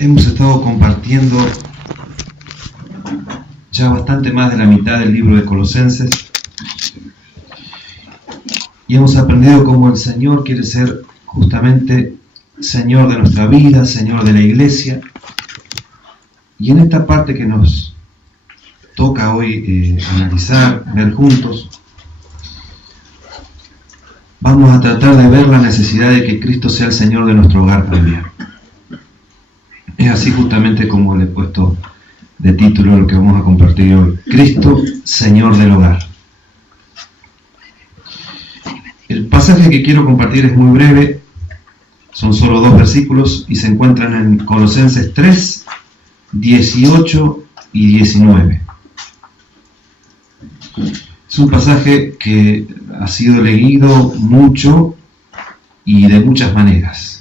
Hemos estado compartiendo ya bastante más de la mitad del libro de Colosenses y hemos aprendido cómo el Señor quiere ser justamente Señor de nuestra vida, Señor de la iglesia. Y en esta parte que nos toca hoy analizar, ver juntos, vamos a tratar de ver la necesidad de que Cristo sea el Señor de nuestro hogar también. Es así justamente como le he puesto de título lo que vamos a compartir hoy. Cristo, Señor del hogar. El pasaje que quiero compartir es muy breve, son solo 2 versículos y se encuentran en Colosenses 3, 18 y 19. Es un pasaje que ha sido leído mucho y de muchas maneras.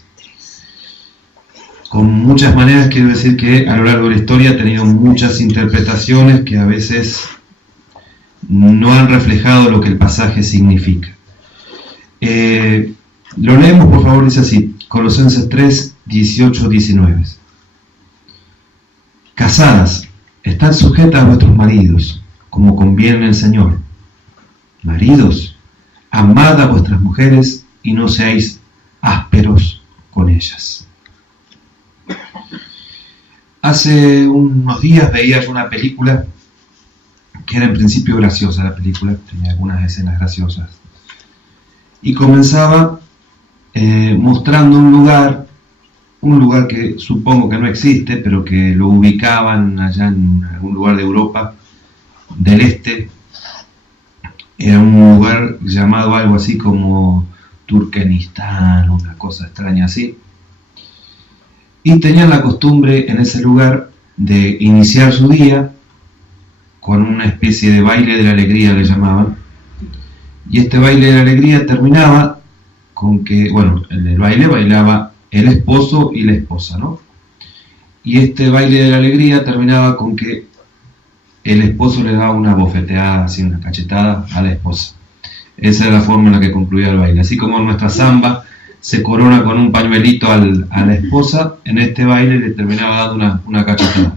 Con muchas maneras quiero decir que a lo largo de la historia ha tenido muchas interpretaciones que a veces no han reflejado lo que el pasaje significa. Lo leemos, por favor, dice así, Colosenses 3, 18, 19. Casadas, estad sujetas a vuestros maridos, como conviene en el Señor. Maridos, amad a vuestras mujeres y no seáis ásperos con ellas. Hace unos días veía una película que era en principio graciosa. La película tenía algunas escenas graciosas y comenzaba mostrando un lugar que supongo que no existe, pero que lo ubicaban allá en algún lugar de Europa del Este. Era un lugar llamado algo así como Turkmenistán, una cosa extraña así. Y tenían la costumbre en ese lugar de iniciar su día con una especie de baile de la alegría, le llamaban. Y este baile de la alegría terminaba con que, bueno, en el baile bailaba el esposo y la esposa, ¿no? Y este baile de la alegría terminaba con que el esposo le daba una bofeteada, así una cachetada a la esposa. Esa era la forma en la que concluía el baile. Así como en nuestra samba se corona con un pañuelito a la esposa, en este baile le terminaba dando una cachetada.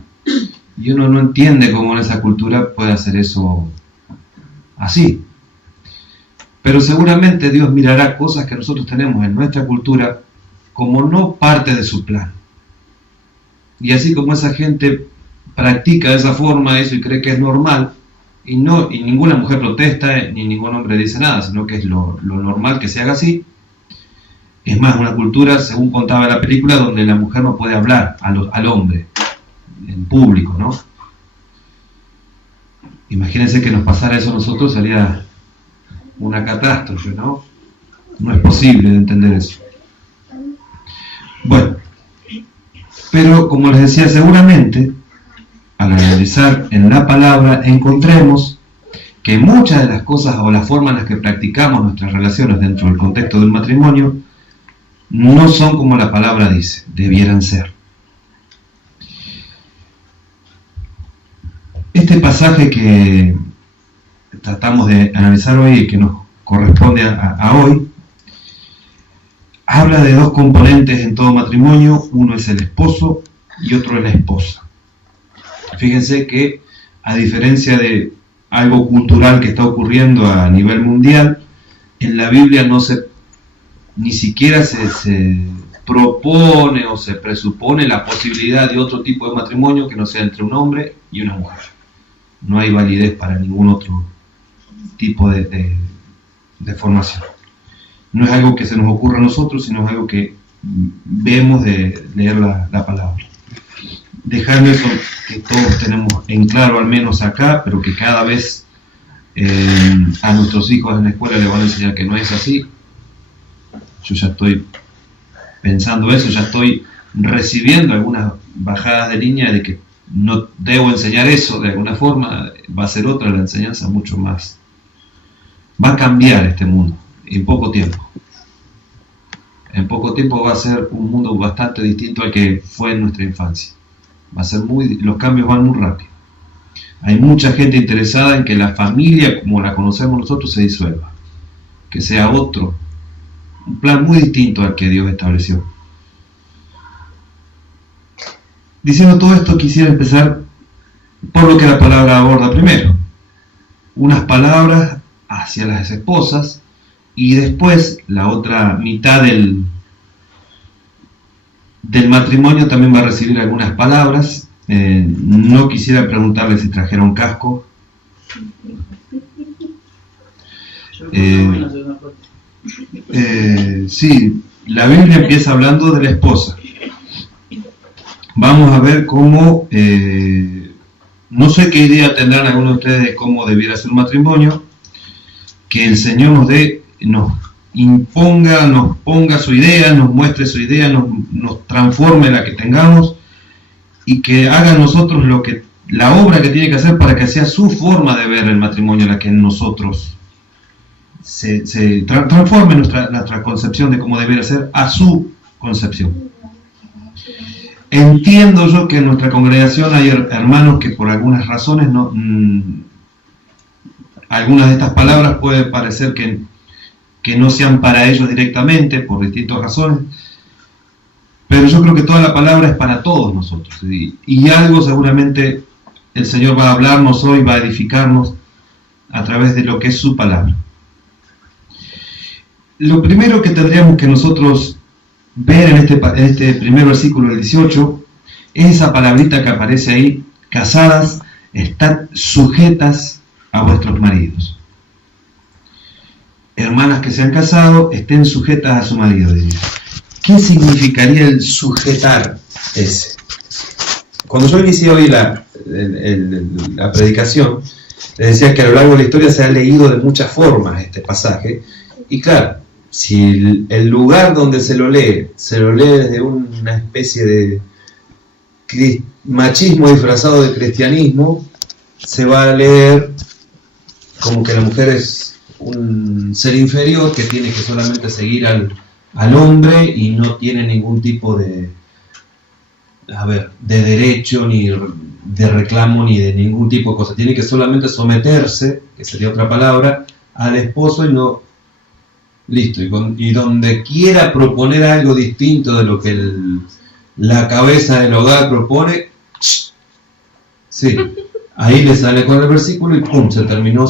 Y uno no entiende cómo en esa cultura puede hacer eso así. Pero seguramente Dios mirará cosas que nosotros tenemos en nuestra cultura como no parte de su plan. Y así como esa gente practica de esa forma eso y cree que es normal, y ninguna mujer protesta, ni ningún hombre dice nada, sino que es lo normal que se haga así. Es más, una cultura, según contaba la película, donde la mujer no puede hablar al hombre en público, ¿no? Imagínense que nos pasara eso a nosotros, sería una catástrofe, ¿no? No es posible de entender eso. Bueno, pero como les decía, seguramente al analizar en la palabra encontremos que muchas de las cosas o la forma en las que practicamos nuestras relaciones dentro del contexto del matrimonio no son como la palabra dice, debieran ser. Este pasaje que tratamos de analizar hoy y que nos corresponde a hoy, habla de 2 componentes en todo matrimonio. Uno es el esposo y otro es la esposa. Fíjense que, a diferencia de algo cultural que está ocurriendo a nivel mundial, en la Biblia ni siquiera se propone o se presupone la posibilidad de otro tipo de matrimonio que no sea entre un hombre y una mujer. No hay validez para ningún otro tipo de formación. No es algo que se nos ocurra a nosotros, sino es algo que vemos de leer la palabra. Dejando eso que todos tenemos en claro, al menos acá, pero que cada vez a nuestros hijos en la escuela les van a enseñar que no es así. Yo ya estoy pensando eso, ya estoy recibiendo algunas bajadas de línea de que no debo enseñar eso de alguna forma. Va a ser otra la enseñanza mucho más. Va a cambiar este mundo en poco tiempo. En poco tiempo va a ser un mundo bastante distinto al que fue en nuestra infancia. Los cambios van muy rápido. Hay mucha gente interesada en que la familia como la conocemos nosotros se disuelva, que sea un plan muy distinto al que Dios estableció. diciendo todo esto, quisiera empezar por lo que la palabra aborda primero. Unas palabras hacia las esposas, y después la otra mitad del matrimonio también va a recibir algunas palabras. No quisiera preguntarle si trajeron casco. Sí, la Biblia empieza hablando de la esposa. Vamos a ver cómo, no sé qué idea tendrán algunos de ustedes de cómo debiera ser un matrimonio, que el Señor nos imponga, nos ponga su idea, nos muestre su idea, nos transforme la que tengamos, y que haga en nosotros la obra que tiene que hacer para que sea su forma de ver el matrimonio la que en nosotros se transforme nuestra concepción de cómo debería ser a su concepción. Entiendo yo que en nuestra congregación hay hermanos que por algunas razones algunas de estas palabras puede parecer que no sean para ellos directamente, por distintas razones, pero yo creo que toda la palabra es para todos nosotros, y algo seguramente el Señor va a hablarnos hoy, va a edificarnos a través de lo que es su palabra. Lo primero que tendríamos que nosotros ver en este primer versículo del 18 es esa palabrita que aparece ahí: casadas, estad sujetas a vuestros maridos. Hermanas que se han casado, estén sujetas a su marido, diría. ¿Qué significaría el sujetar ese? Cuando yo inicié hoy la predicación, les decía que a lo largo de la historia se ha leído de muchas formas este pasaje, y claro, si el lugar donde se lo lee desde una especie de machismo disfrazado de cristianismo, se va a leer como que la mujer es un ser inferior que tiene que solamente seguir al hombre y no tiene ningún tipo de derecho, ni de reclamo, ni de ningún tipo de cosa. Tiene que solamente someterse, que sería otra palabra, al esposo, y no... Listo, y donde quiera proponer algo distinto de lo que la cabeza del hogar propone, sí, ahí le sale con el versículo y ¡pum!, se terminó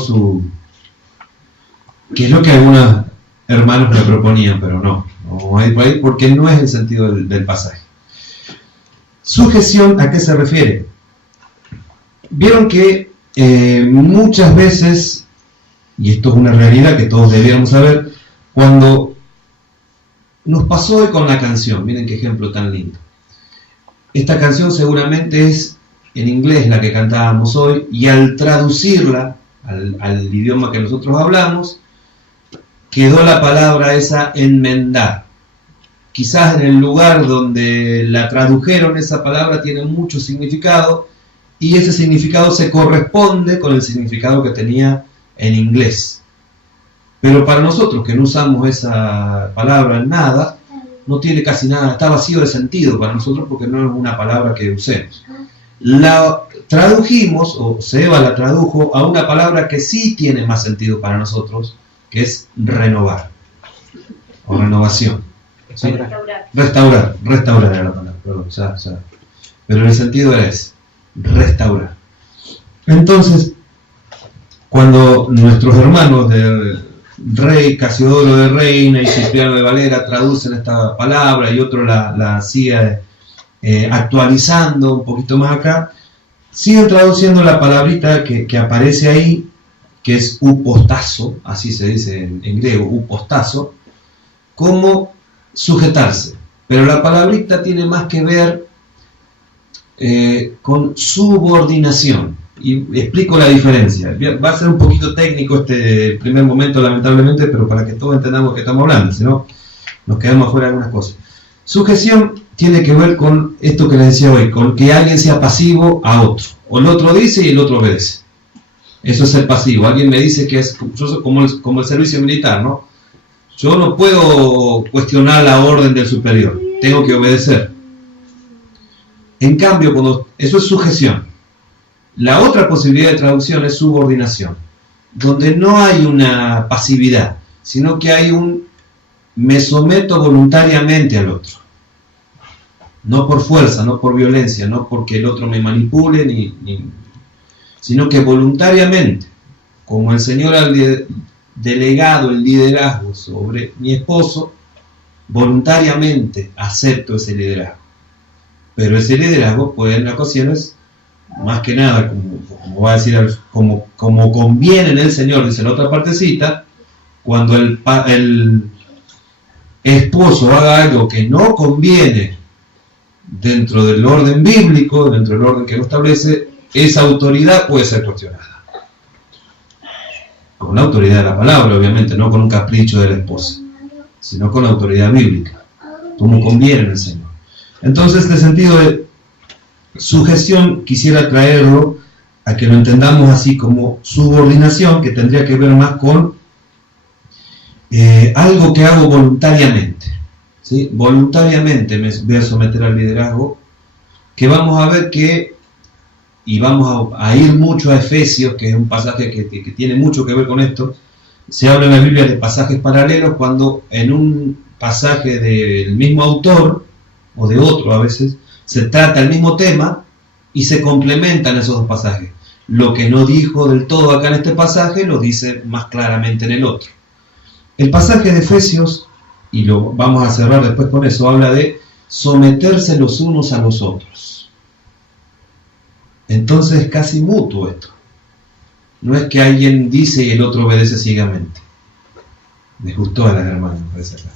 que es lo que algunos hermanos me proponían, pero no vamos a ir por ahí porque no es el sentido del pasaje. Sujeción, ¿a qué se refiere? Vieron que muchas veces, y esto es una realidad que todos debiéramos saber, cuando nos pasó hoy con la canción, miren qué ejemplo tan lindo. Esta canción seguramente es en inglés la que cantábamos hoy, y al traducirla al idioma que nosotros hablamos, quedó la palabra esa enmendar. Quizás en el lugar donde la tradujeron esa palabra tiene mucho significado, y ese significado se corresponde con el significado que tenía en inglés. Pero para nosotros que no usamos esa palabra en nada, no tiene casi nada, está vacío de sentido para nosotros porque no es una palabra que usemos. La tradujimos, o Seba la tradujo, a una palabra que sí tiene más sentido para nosotros, que es renovar, o renovación. ¿Sí? Restaurar era la palabra, perdón, ya. Pero el sentido era ese, restaurar. Entonces, cuando nuestros hermanos de Rey, Casiodoro de Reina y Cipriano de Valera traducen esta palabra, y otro la hacía actualizando un poquito más acá, siguen traduciendo la palabrita que aparece ahí, que es upostazo, así se dice en griego, upostazo, como sujetarse. Pero la palabrita tiene más que ver con subordinación. Y explico la diferencia. Va a ser un poquito técnico este primer momento, lamentablemente, pero para que todos entendamos que estamos hablando, si no, nos quedamos afuera de algunas cosas. Sujeción tiene que ver con esto que les decía hoy, con que alguien sea pasivo a otro. O el otro dice y el otro obedece. Eso es ser pasivo. Alguien me dice que es como el servicio militar, ¿no? Yo no puedo cuestionar la orden del superior, tengo que obedecer. En cambio, eso es sujeción. La otra posibilidad de traducción es subordinación, donde no hay una pasividad, sino que hay me someto voluntariamente al otro. no por fuerza, no por violencia, no porque el otro me manipule, sino que voluntariamente, como el Señor ha delegado el liderazgo sobre mi esposo, voluntariamente acepto ese liderazgo. Pero ese liderazgo puede en ocasiones, más que nada, como va a decir, como conviene en el Señor, dice la otra partecita, cuando el esposo haga algo que no conviene dentro del orden bíblico, dentro del orden que lo establece, esa autoridad puede ser cuestionada. Con la autoridad de la palabra, obviamente, no con un capricho de la esposa, sino con la autoridad bíblica, como conviene en el Señor. Entonces, este sentido de sujeción quisiera traerlo a que lo entendamos así como subordinación, que tendría que ver más con algo que hago voluntariamente, ¿sí? Voluntariamente me voy a someter al liderazgo, que vamos a ver que, y vamos a ir mucho a Efesios, que es un pasaje que tiene mucho que ver con esto. Se habla en la Biblia de pasajes paralelos, cuando en un pasaje del mismo autor, o de otro a veces, se trata el mismo tema y se complementan esos dos pasajes. Lo que no dijo del todo acá en este pasaje, lo dice más claramente en el otro. El pasaje de Efesios, y lo vamos a cerrar después con eso, habla de someterse los unos a los otros. Entonces es casi mutuo esto. No es que alguien dice y el otro obedece ciegamente. Me gustó a las hermanas, me parece acá.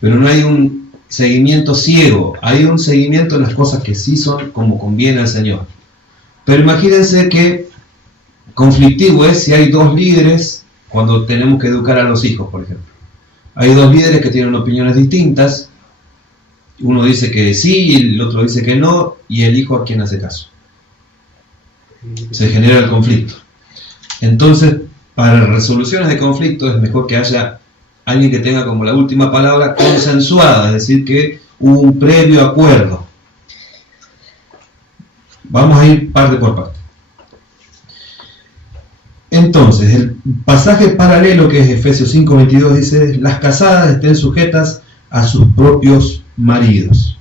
Pero no hay un seguimiento ciego, hay un seguimiento en las cosas que sí son como conviene al Señor. Pero imagínense que conflictivo es si hay dos líderes cuando tenemos que educar a los hijos, por ejemplo. Hay dos líderes que tienen opiniones distintas, uno dice que sí y el otro dice que no, y el hijo a quien hace caso. Se genera el conflicto. Entonces, para resoluciones de conflicto es mejor que haya alguien que tenga como la última palabra consensuada, es decir, que hubo un previo acuerdo. Vamos a ir parte por parte. Entonces, el pasaje paralelo que es Efesios 5:22 dice: las casadas estén sujetas a sus propios maridos.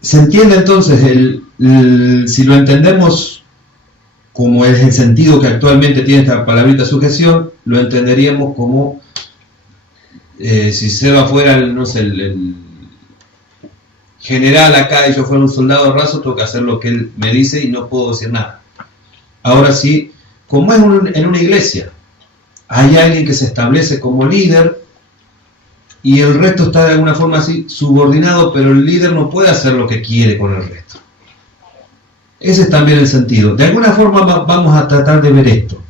Se entiende entonces, si lo entendemos como es el sentido que actualmente tiene esta palabrita sujeción, lo entenderíamos como si Seba fuera el general acá y yo fuera un soldado raso, tengo que hacer lo que él me dice y no puedo decir nada. Ahora sí, como es en una iglesia, hay alguien que se establece como líder y el resto está de alguna forma así subordinado, pero el líder no puede hacer lo que quiere con el resto. Ese es también el sentido. De alguna forma vamos a tratar de ver esto.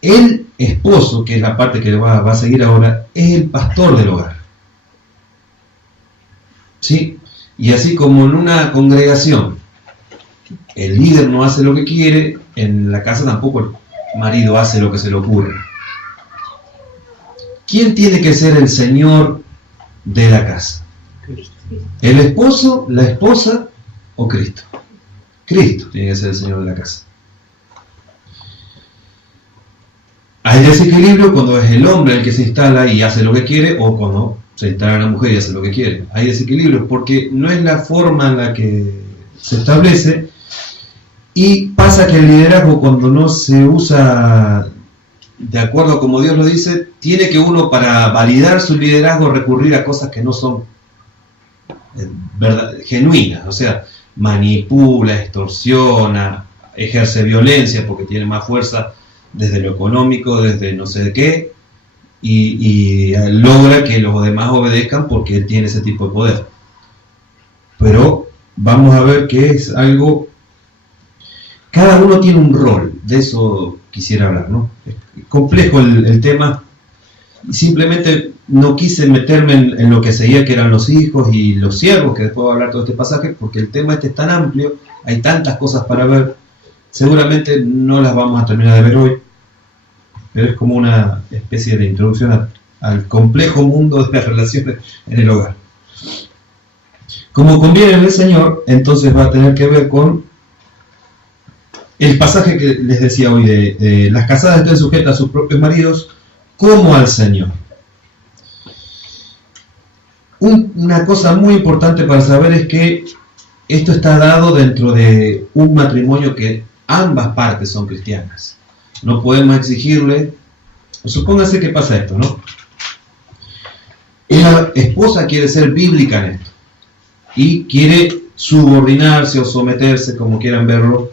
El esposo, que es la parte que va a seguir ahora, es el pastor del hogar. ¿Sí? Y así como en una congregación el líder no hace lo que quiere, en la casa tampoco el marido hace lo que se le ocurre. ¿Quién tiene que ser el señor de la casa? ¿El esposo, la esposa o Cristo? Cristo tiene que ser el señor de la casa. Hay desequilibrio cuando es el hombre el que se instala y hace lo que quiere, o cuando se instala la mujer y hace lo que quiere. Hay desequilibrio porque no es la forma en la que se establece, y pasa que el liderazgo, cuando no se usa de acuerdo a como Dios lo dice, tiene que uno, para validar su liderazgo, recurrir a cosas que no son genuinas. O sea, manipula, extorsiona, ejerce violencia porque tiene más fuerza desde lo económico, desde no sé de qué, y logra que los demás obedezcan porque él tiene ese tipo de poder. Pero vamos a ver que es algo, cada uno tiene un rol, de eso quisiera hablar, ¿no? Es complejo el tema, y simplemente no quise meterme en lo que seguía, que eran los hijos y los siervos, que después voy a hablar todo este pasaje, porque el tema este es tan amplio, hay tantas cosas para ver, seguramente no las vamos a terminar de ver hoy, pero es como una especie de introducción al complejo mundo de las relaciones en el hogar. Como conviene en el Señor, entonces va a tener que ver con el pasaje que les decía hoy de las casadas estén sujetas a sus propios maridos como al Señor. Una cosa muy importante para saber es que esto está dado dentro de un matrimonio que ambas partes son cristianas. No podemos exigirle, supóngase que pasa esto, ¿no? Una esposa quiere ser bíblica en esto y quiere subordinarse o someterse, como quieran verlo.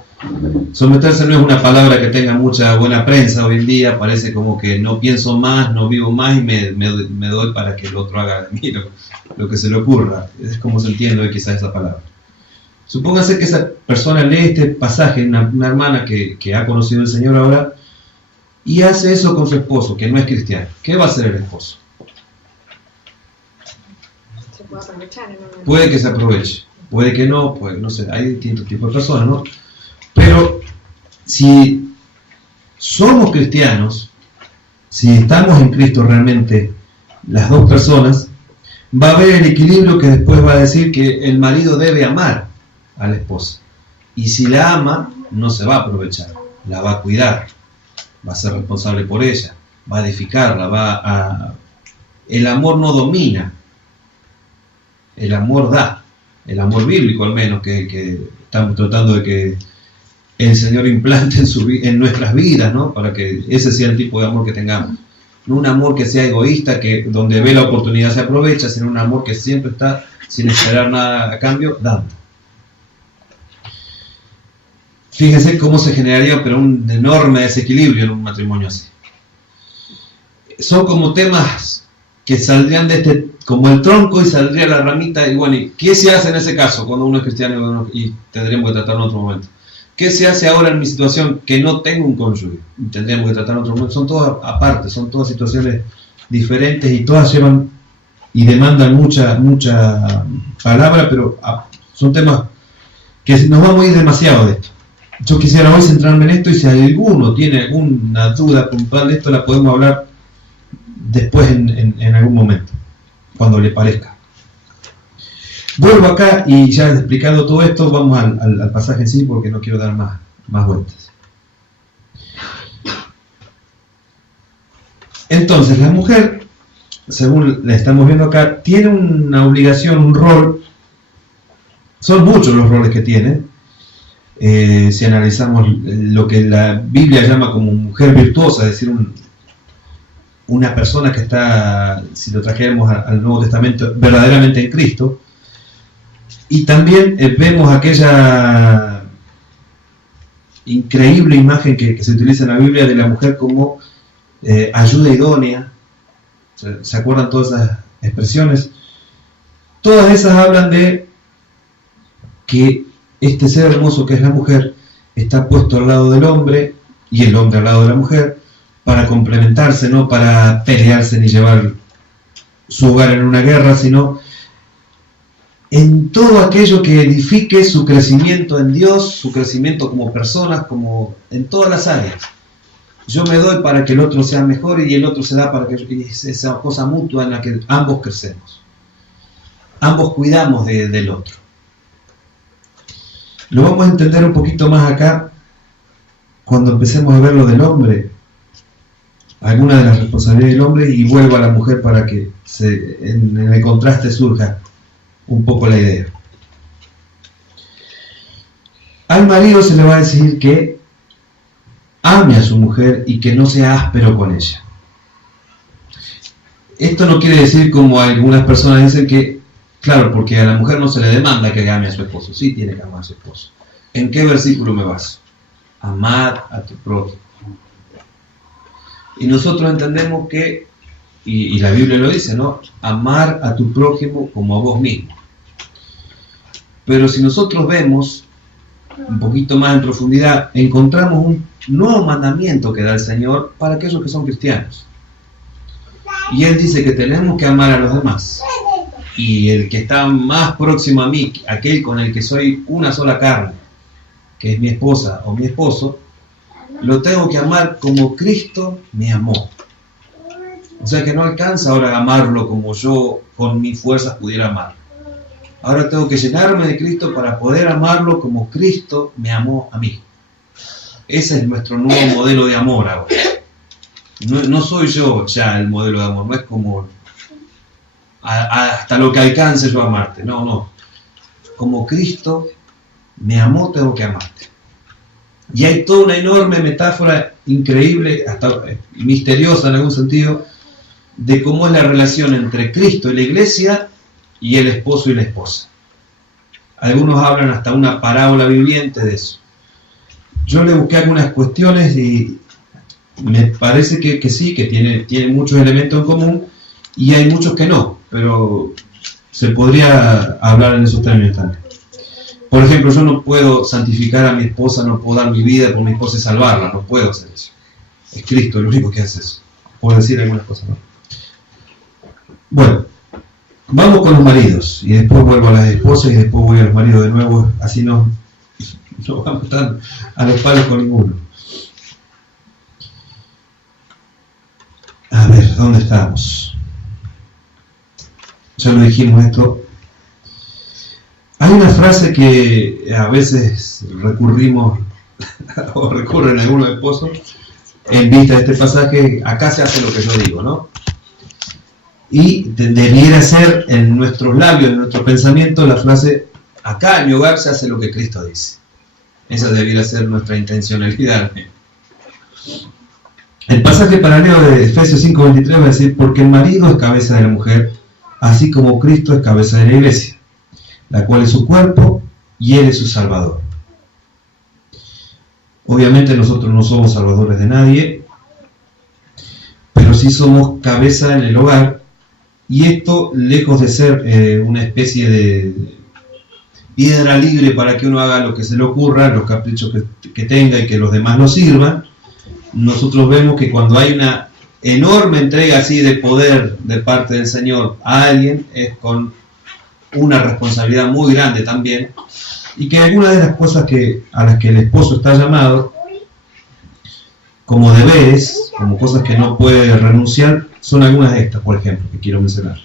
Someterse no es una palabra que tenga mucha buena prensa hoy en día, parece como que no pienso más, no vivo más y me doy para que el otro haga de mí lo que se le ocurra. Es como se entiende hoy quizás esa palabra. Supóngase que esa persona lee este pasaje, una hermana que ha conocido al Señor ahora, y hace eso con su esposo, que no es cristiano. ¿Qué va a hacer el esposo? Se puede aprovechar, ¿no? Puede que se aproveche, puede que no, no sé, hay distintos tipos de personas, ¿no? Pero si somos cristianos, si estamos en Cristo realmente, las dos personas, va a haber el equilibrio que después va a decir que el marido debe amar a la esposa. Y si la ama, no se va a aprovechar, la va a cuidar, va a ser responsable por ella, va a edificarla, el amor no domina, el amor da, el amor bíblico al menos, que estamos tratando de que el Señor implante en nuestras vidas, ¿no? Para que ese sea el tipo de amor que tengamos. No un amor que sea egoísta, que donde ve la oportunidad se aprovecha, sino un amor que siempre está sin esperar nada a cambio, dando. Fíjense cómo se generaría pero un enorme desequilibrio en un matrimonio así. Son como temas que saldrían de como el tronco y saldría la ramita, y bueno, ¿y qué se hace en ese caso cuando uno es cristiano y tendríamos que tratarlo en otro momento? ¿Qué se hace ahora en mi situación que no tengo un cónyuge? Tendríamos que tratar en otro momento. Son todas aparte, son todas situaciones diferentes y todas llevan y demandan mucha palabra, pero son temas que nos vamos a ir demasiado de esto. Yo quisiera hoy centrarme en esto, y si alguno tiene alguna duda puntual de esto, la podemos hablar después en algún momento, cuando le parezca. Vuelvo acá y ya explicando todo esto, vamos al pasaje en sí, porque no quiero dar más vueltas. Entonces, la mujer, según la estamos viendo acá, tiene una obligación, un rol. Son muchos los roles que tiene. Si analizamos lo que la Biblia llama como mujer virtuosa, es decir, una persona que está, si lo trajéramos al Nuevo Testamento, verdaderamente en Cristo. Y también vemos aquella increíble imagen que se utiliza en la Biblia de la mujer como ayuda idónea. ¿Se acuerdan todas esas expresiones? Todas esas hablan de que este ser hermoso que es la mujer está puesto al lado del hombre y el hombre al lado de la mujer para complementarse, no para pelearse ni llevar su hogar en una guerra, sino en todo aquello que edifique su crecimiento en Dios, su crecimiento como personas, como en todas las áreas. Yo me doy para que el otro sea mejor y el otro se da para que esa cosa mutua en la que ambos crecemos. Ambos cuidamos del otro. Lo vamos a entender un poquito más acá cuando empecemos a ver lo del hombre, alguna de las responsabilidades del hombre, y vuelvo a la mujer para que en el contraste surja un poco la idea. Al marido se le va a decir que ame a su mujer y que no sea áspero con ella. Esto no quiere decir, como algunas personas dicen, que claro, porque a la mujer no se le demanda que ame a su esposo. Sí tiene que amar a su esposo. ¿En qué versículo me baso? Amar a tu prójimo. Y nosotros entendemos que, y la Biblia lo dice, ¿no? Amar a tu prójimo como a vos mismo. Pero si nosotros vemos un poquito más en profundidad, encontramos un nuevo mandamiento que da el Señor para aquellos que son cristianos. Y Él dice que tenemos que amar a los demás. Y el que está más próximo a mí, aquel con el que soy una sola carne, que es mi esposa o mi esposo, lo tengo que amar como Cristo me amó. O sea que no alcanza ahora a amarlo como yo con mis fuerzas pudiera amar. Ahora tengo que llenarme de Cristo para poder amarlo como Cristo me amó a mí. Ese es nuestro nuevo modelo de amor ahora. No soy yo ya el modelo de amor, no es como hasta lo que alcance yo amarte. No, no. Como Cristo me amó, tengo que amarte. Y hay toda una enorme metáfora increíble, hasta misteriosa en algún sentido, de cómo es la relación entre Cristo y la iglesia y el esposo y la esposa. Algunos hablan hasta una parábola viviente de eso. Yo le busqué algunas cuestiones y me parece que sí, que tiene muchos elementos en común, y hay muchos que no, pero se podría hablar en esos términos también. Por ejemplo, yo no puedo santificar a mi esposa, no puedo dar mi vida por mi esposa y salvarla, no puedo hacer eso. Es Cristo el único que hace eso. Puedo decir algunas cosas, ¿no? Bueno, vamos con los maridos, y después vuelvo a las esposas y después voy a los maridos de nuevo, así no vamos a estar a los palos con ninguno. A ver, ¿dónde estamos? Ya lo dijimos esto. Hay una frase que a veces recurrimos, o recurren algunos esposos, en vista de este pasaje: acá se hace lo que yo digo, ¿no? Y debiera ser en nuestros labios, en nuestro pensamiento, la frase: acá en mi hogar se hace lo que Cristo dice. Esa debiera ser nuestra intencionalidad. El pasaje paralelo de Efesios 5:23 va a decir: porque el marido es cabeza de la mujer, así como Cristo es cabeza de la iglesia, la cual es su cuerpo y Él es su Salvador. Obviamente nosotros no somos salvadores de nadie, pero sí somos cabeza en el hogar, y esto, lejos de ser una especie de piedra libre para que uno haga lo que se le ocurra, los caprichos que tenga y que los demás lo sirvan, nosotros vemos que cuando hay una enorme entrega así de poder de parte del Señor a alguien, es con una responsabilidad muy grande también, y que algunas de las cosas a las que el esposo está llamado como deberes, como cosas que no puede renunciar, son algunas de estas, por ejemplo, que quiero mencionar.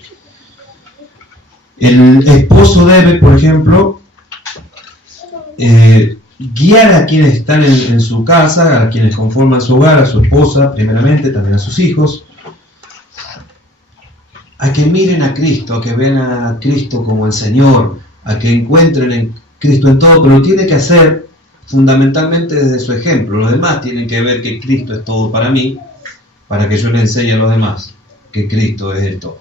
El esposo debe, por ejemplo, guiar a quienes están en su casa, a quienes conforman su hogar, a su esposa, primeramente, también a sus hijos, a que miren a Cristo, a que vean a Cristo como el Señor, a que encuentren en Cristo en todo, pero lo tiene que hacer fundamentalmente desde su ejemplo. Los demás tienen que ver que Cristo es todo para mí, para que yo le enseñe a los demás que Cristo es el todo.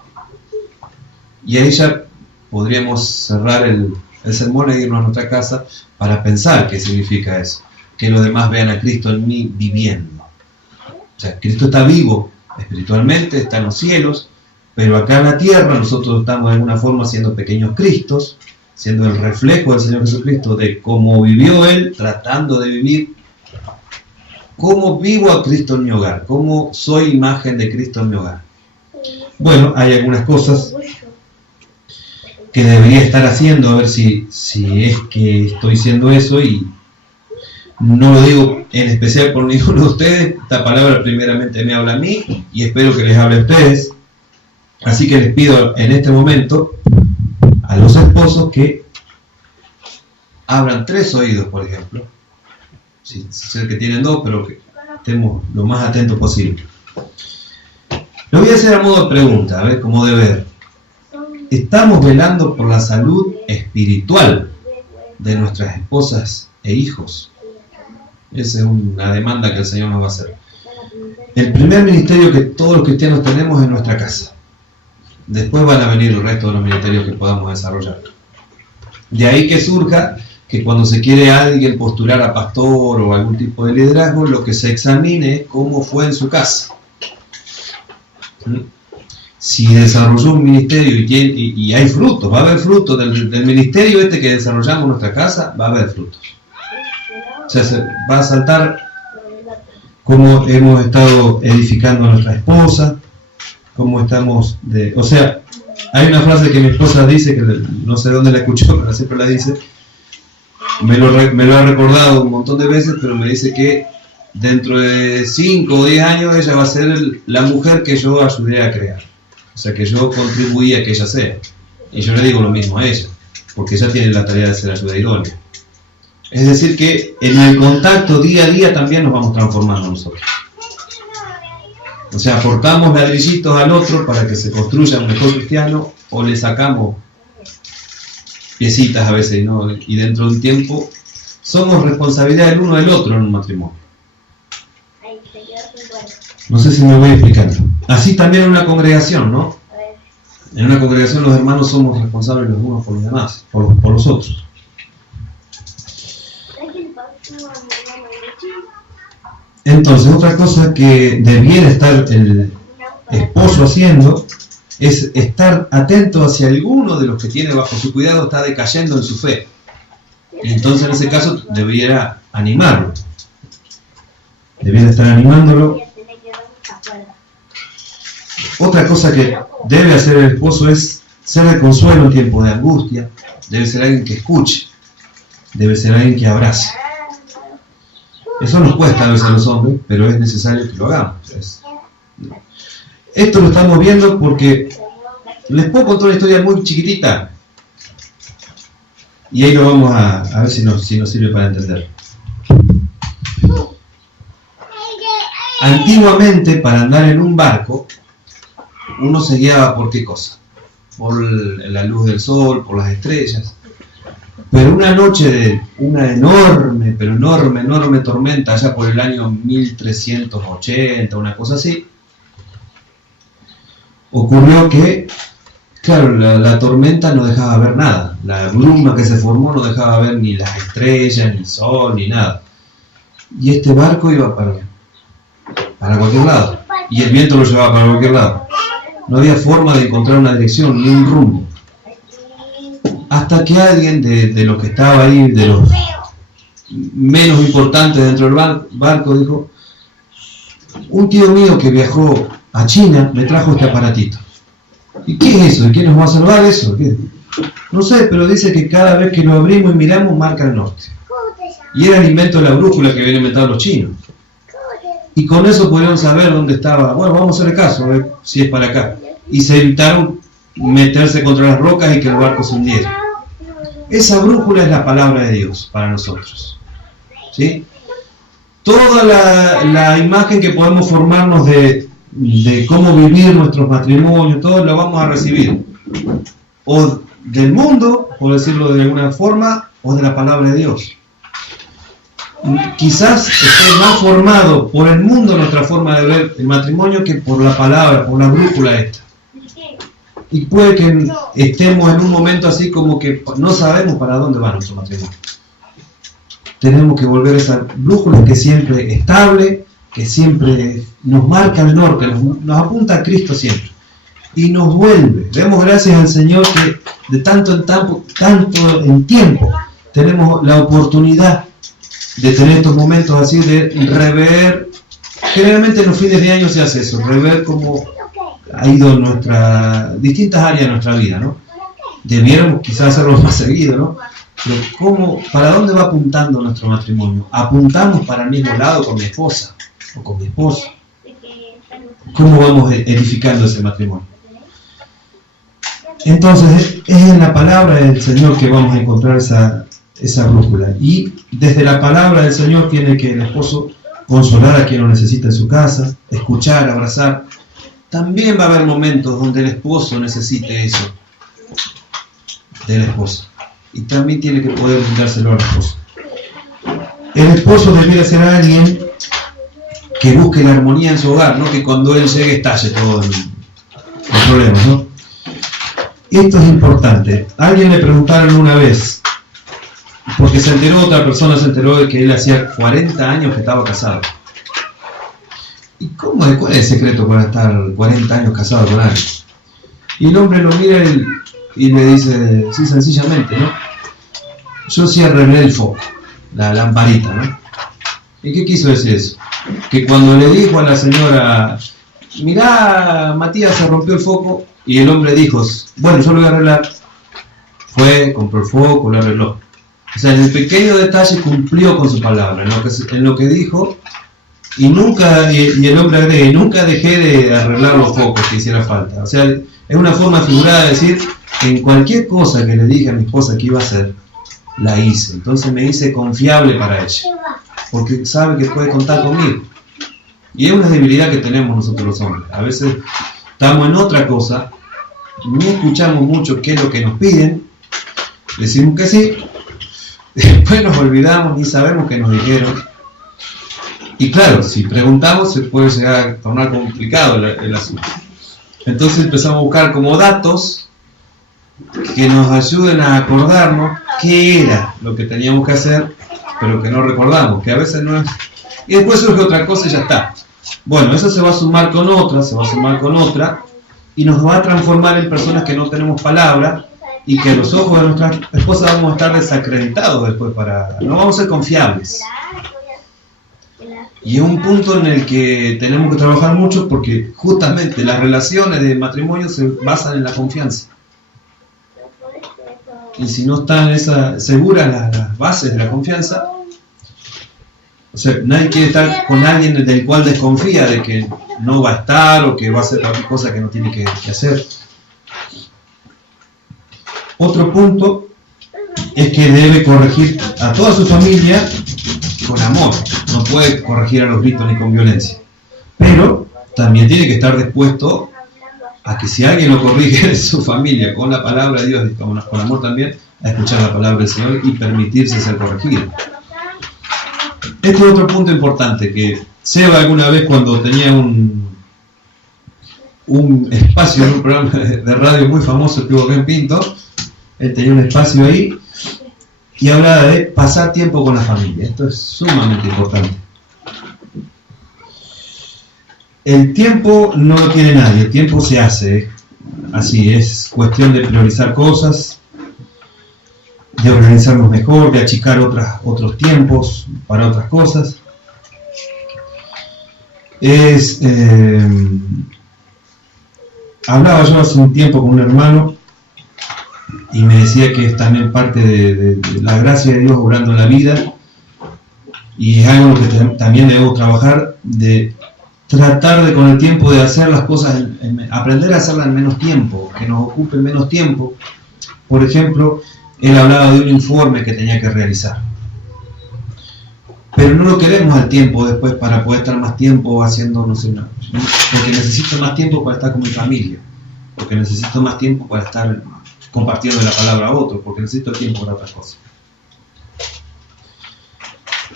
Y ahí ya podríamos cerrar el sermón e irnos a nuestra casa para pensar qué significa eso, que los demás vean a Cristo en mí viviendo. O sea, Cristo está vivo espiritualmente, está en los cielos, pero acá en la tierra nosotros estamos de alguna forma siendo pequeños Cristos, siendo el reflejo del Señor Jesucristo de cómo vivió Él, tratando de vivir. ¿Cómo vivo a Cristo en mi hogar? ¿Cómo soy imagen de Cristo en mi hogar? Bueno, hay algunas cosas que debería estar haciendo, a ver si es que estoy haciendo eso, y no lo digo en especial por ninguno de ustedes. Esta palabra primeramente me habla a mí y espero que les hable a ustedes. Así que les pido en este momento a los esposos que abran 3 oídos, por ejemplo. Sí, sé que tienen 2, pero que estemos lo más atentos posible. Lo voy a hacer a modo de pregunta, a ver cómo deber. ¿Estamos velando por la salud espiritual de nuestras esposas e hijos? Esa es una demanda que el Señor nos va a hacer. El primer ministerio que todos los cristianos tenemos es nuestra casa. Después van a venir el resto de los ministerios que podamos desarrollar. De ahí que surja que cuando se quiere alguien postular a pastor o algún tipo de liderazgo, lo que se examine es cómo fue en su casa. Si desarrolló un ministerio y hay frutos, va a haber frutos del ministerio que desarrollamos en nuestra casa, va a haber frutos. O sea, se va a saltar cómo hemos estado edificando a nuestra esposa, cómo estamos o sea, hay una frase que mi esposa dice, que no sé dónde la escuchó, pero siempre la dice, me lo ha recordado un montón de veces, pero me dice que dentro de 5 o 10 años ella va a ser la mujer que yo ayudé a crear. O sea, que yo contribuí a que ella sea. Y yo le digo lo mismo a ella, porque ella tiene la tarea de ser ayuda idónea. Es decir, que en el contacto día a día también nos vamos transformando nosotros. O sea, aportamos ladrillitos al otro para que se construya un mejor cristiano, o le sacamos piecitas a veces, ¿no? Y dentro de un tiempo somos responsabilidad del uno del otro en un matrimonio. No sé si me voy explicando. Así también en una congregación, ¿no? En una congregación los hermanos somos responsables los unos por los demás, por los otros. Entonces, otra cosa que debiera estar el esposo haciendo es estar atento hacia alguno de los que tiene bajo su cuidado está decayendo en su fe. Y entonces en ese caso debiera animarlo. Debiera estar animándolo. Otra cosa que debe hacer el esposo es ser de consuelo en tiempos de angustia. Debe ser alguien que escuche. Debe ser alguien que abrace. Eso nos cuesta a veces a los hombres, pero es necesario que lo hagamos. Esto lo estamos viendo porque les puedo contar una historia muy chiquitita y ahí lo vamos a ver si nos sirve para entender. Antiguamente, para andar en un barco, uno se guiaba por qué cosa, por la luz del sol, por las estrellas. Pero una noche de una enorme tormenta, allá por el año 1380, una cosa así, ocurrió que, claro, la tormenta no dejaba ver nada. La bruma que se formó no dejaba ver ni las estrellas, ni el sol, ni nada. Y este barco iba para cualquier lado. Y el viento lo llevaba para cualquier lado. No había forma de encontrar una dirección, ni un rumbo. Hasta que alguien de los que estaba ahí, de los menos importantes dentro del barco, dijo: un tío mío que viajó a China me trajo este aparatito. ¿Y qué es eso? ¿Y qué nos va a salvar eso? ¿Qué? No sé, pero dice que cada vez que lo abrimos y miramos marca el norte. Y era el invento de la brújula que habían inventado los chinos. Y con eso pudieron saber dónde estaba. Bueno, vamos a hacer caso, a ver si es para acá. Y se evitaron meterse contra las rocas y que el barco se hundiera. Esa brújula es la palabra de Dios para nosotros. ¿Sí? Toda la imagen que podemos formarnos de cómo vivir nuestros matrimonios, todo lo vamos a recibir. O del mundo, por decirlo de alguna forma, o de la palabra de Dios. Quizás esté más formado por el mundo nuestra forma de ver el matrimonio que por la palabra, por la brújula esta. Y puede que estemos en un momento así como que no sabemos para dónde va nuestro matrimonio. Tenemos que volver a esa brújula que siempre es estable, que siempre nos marca el norte, nos apunta a Cristo siempre. Y nos vuelve. Demos gracias al Señor que de tanto en tiempo tenemos la oportunidad de tener estos momentos así de rever. Generalmente en los fines de año se hace eso, rever cómo ha ido nuestras distintas áreas de nuestra vida, ¿no? Debiéramos quizás hacerlo más seguido, ¿no? Pero ¿para dónde va apuntando nuestro matrimonio? ¿Apuntamos para el mismo lado con mi esposa o con mi esposo? ¿Cómo vamos edificando ese matrimonio? Entonces, es en la palabra del Señor que vamos a encontrar esa brújula. Y desde la palabra del Señor tiene que el esposo consolar a quien lo necesita en su casa, escuchar, abrazar. También va a haber momentos donde el esposo necesite eso de la esposa. Y también tiene que poder brindárselo al esposo. El esposo debiera ser alguien que busque la armonía en su hogar, no que cuando él llegue estalle todo el problema, ¿no? Esto es importante. A alguien le preguntaron una vez, porque otra persona se enteró de que él hacía 40 años que estaba casado. ¿Y cuál es el secreto para estar 40 años casado con alguien? Y el hombre lo mira y le dice, sí, sencillamente, ¿no? Yo sí arreglé el foco, la lamparita, ¿no? ¿Y qué quiso decir eso? Que cuando le dijo a la señora, mirá, Matías, se rompió el foco, y el hombre dijo, bueno, yo lo voy a arreglar, fue, compró el foco, lo arregló. O sea, en el pequeño detalle cumplió con su palabra, en lo que dijo, y el hombre agrega, nunca dejé de arreglar los focos que hiciera falta. O sea, es una forma figurada de decir, en cualquier cosa que le dije a mi esposa que iba a hacer, la hice. Entonces me hice confiable para ella, porque sabe que puede contar conmigo. Y es una debilidad que tenemos nosotros los hombres. A veces estamos en otra cosa ni escuchamos mucho qué es lo que nos piden, decimos que sí, después nos olvidamos ni sabemos qué nos dijeron. Y claro, si preguntamos se puede llegar a tornar complicado el asunto. Entonces empezamos a buscar como datos que nos ayuden a acordarnos qué era lo que teníamos que hacer, pero que no recordamos, que a veces no es. Y después surge otra cosa y ya está. Bueno, eso se va a sumar con otra, y nos va a transformar en personas que no tenemos palabra, y que a los ojos de nuestras esposas vamos a estar desacreditados después, no vamos a ser confiables. Y es un punto en el que tenemos que trabajar mucho, porque justamente las relaciones de matrimonio se basan en la confianza. Y si no están seguras las bases de la confianza, o sea, nadie quiere estar con alguien del cual desconfía de que no va a estar o que va a hacer cualquier cosa que no tiene que hacer. Otro punto es que debe corregir a toda su familia con amor. No puede corregir a los gritos ni con violencia. Pero también tiene que estar dispuesto a que si alguien lo corrige de su familia con la palabra de Dios y con amor también, a escuchar la palabra del Señor y permitirse ser corregido. Este es otro punto importante, que Seba alguna vez, cuando tenía un espacio en un programa de radio muy famoso que hubo acá en Pinto, él tenía un espacio ahí y hablaba de pasar tiempo con la familia. Esto es sumamente importante. El tiempo no lo tiene nadie, el tiempo se hace, así es cuestión de priorizar cosas, de organizarnos mejor, de achicar otros tiempos para otras cosas. Hablaba yo hace un tiempo con un hermano y me decía que es también parte de la gracia de Dios obrando en la vida, y es algo que también debemos trabajar, de tratar de con el tiempo de hacer las cosas, aprender a hacerlas en menos tiempo, que nos ocupe menos tiempo. Por ejemplo, él hablaba de un informe que tenía que realizar, pero no lo queremos al tiempo después para poder estar más tiempo haciendo, no sé, porque necesito más tiempo para estar con mi familia, porque necesito más tiempo para estar compartiendo la palabra a otros, porque necesito tiempo para otras cosas.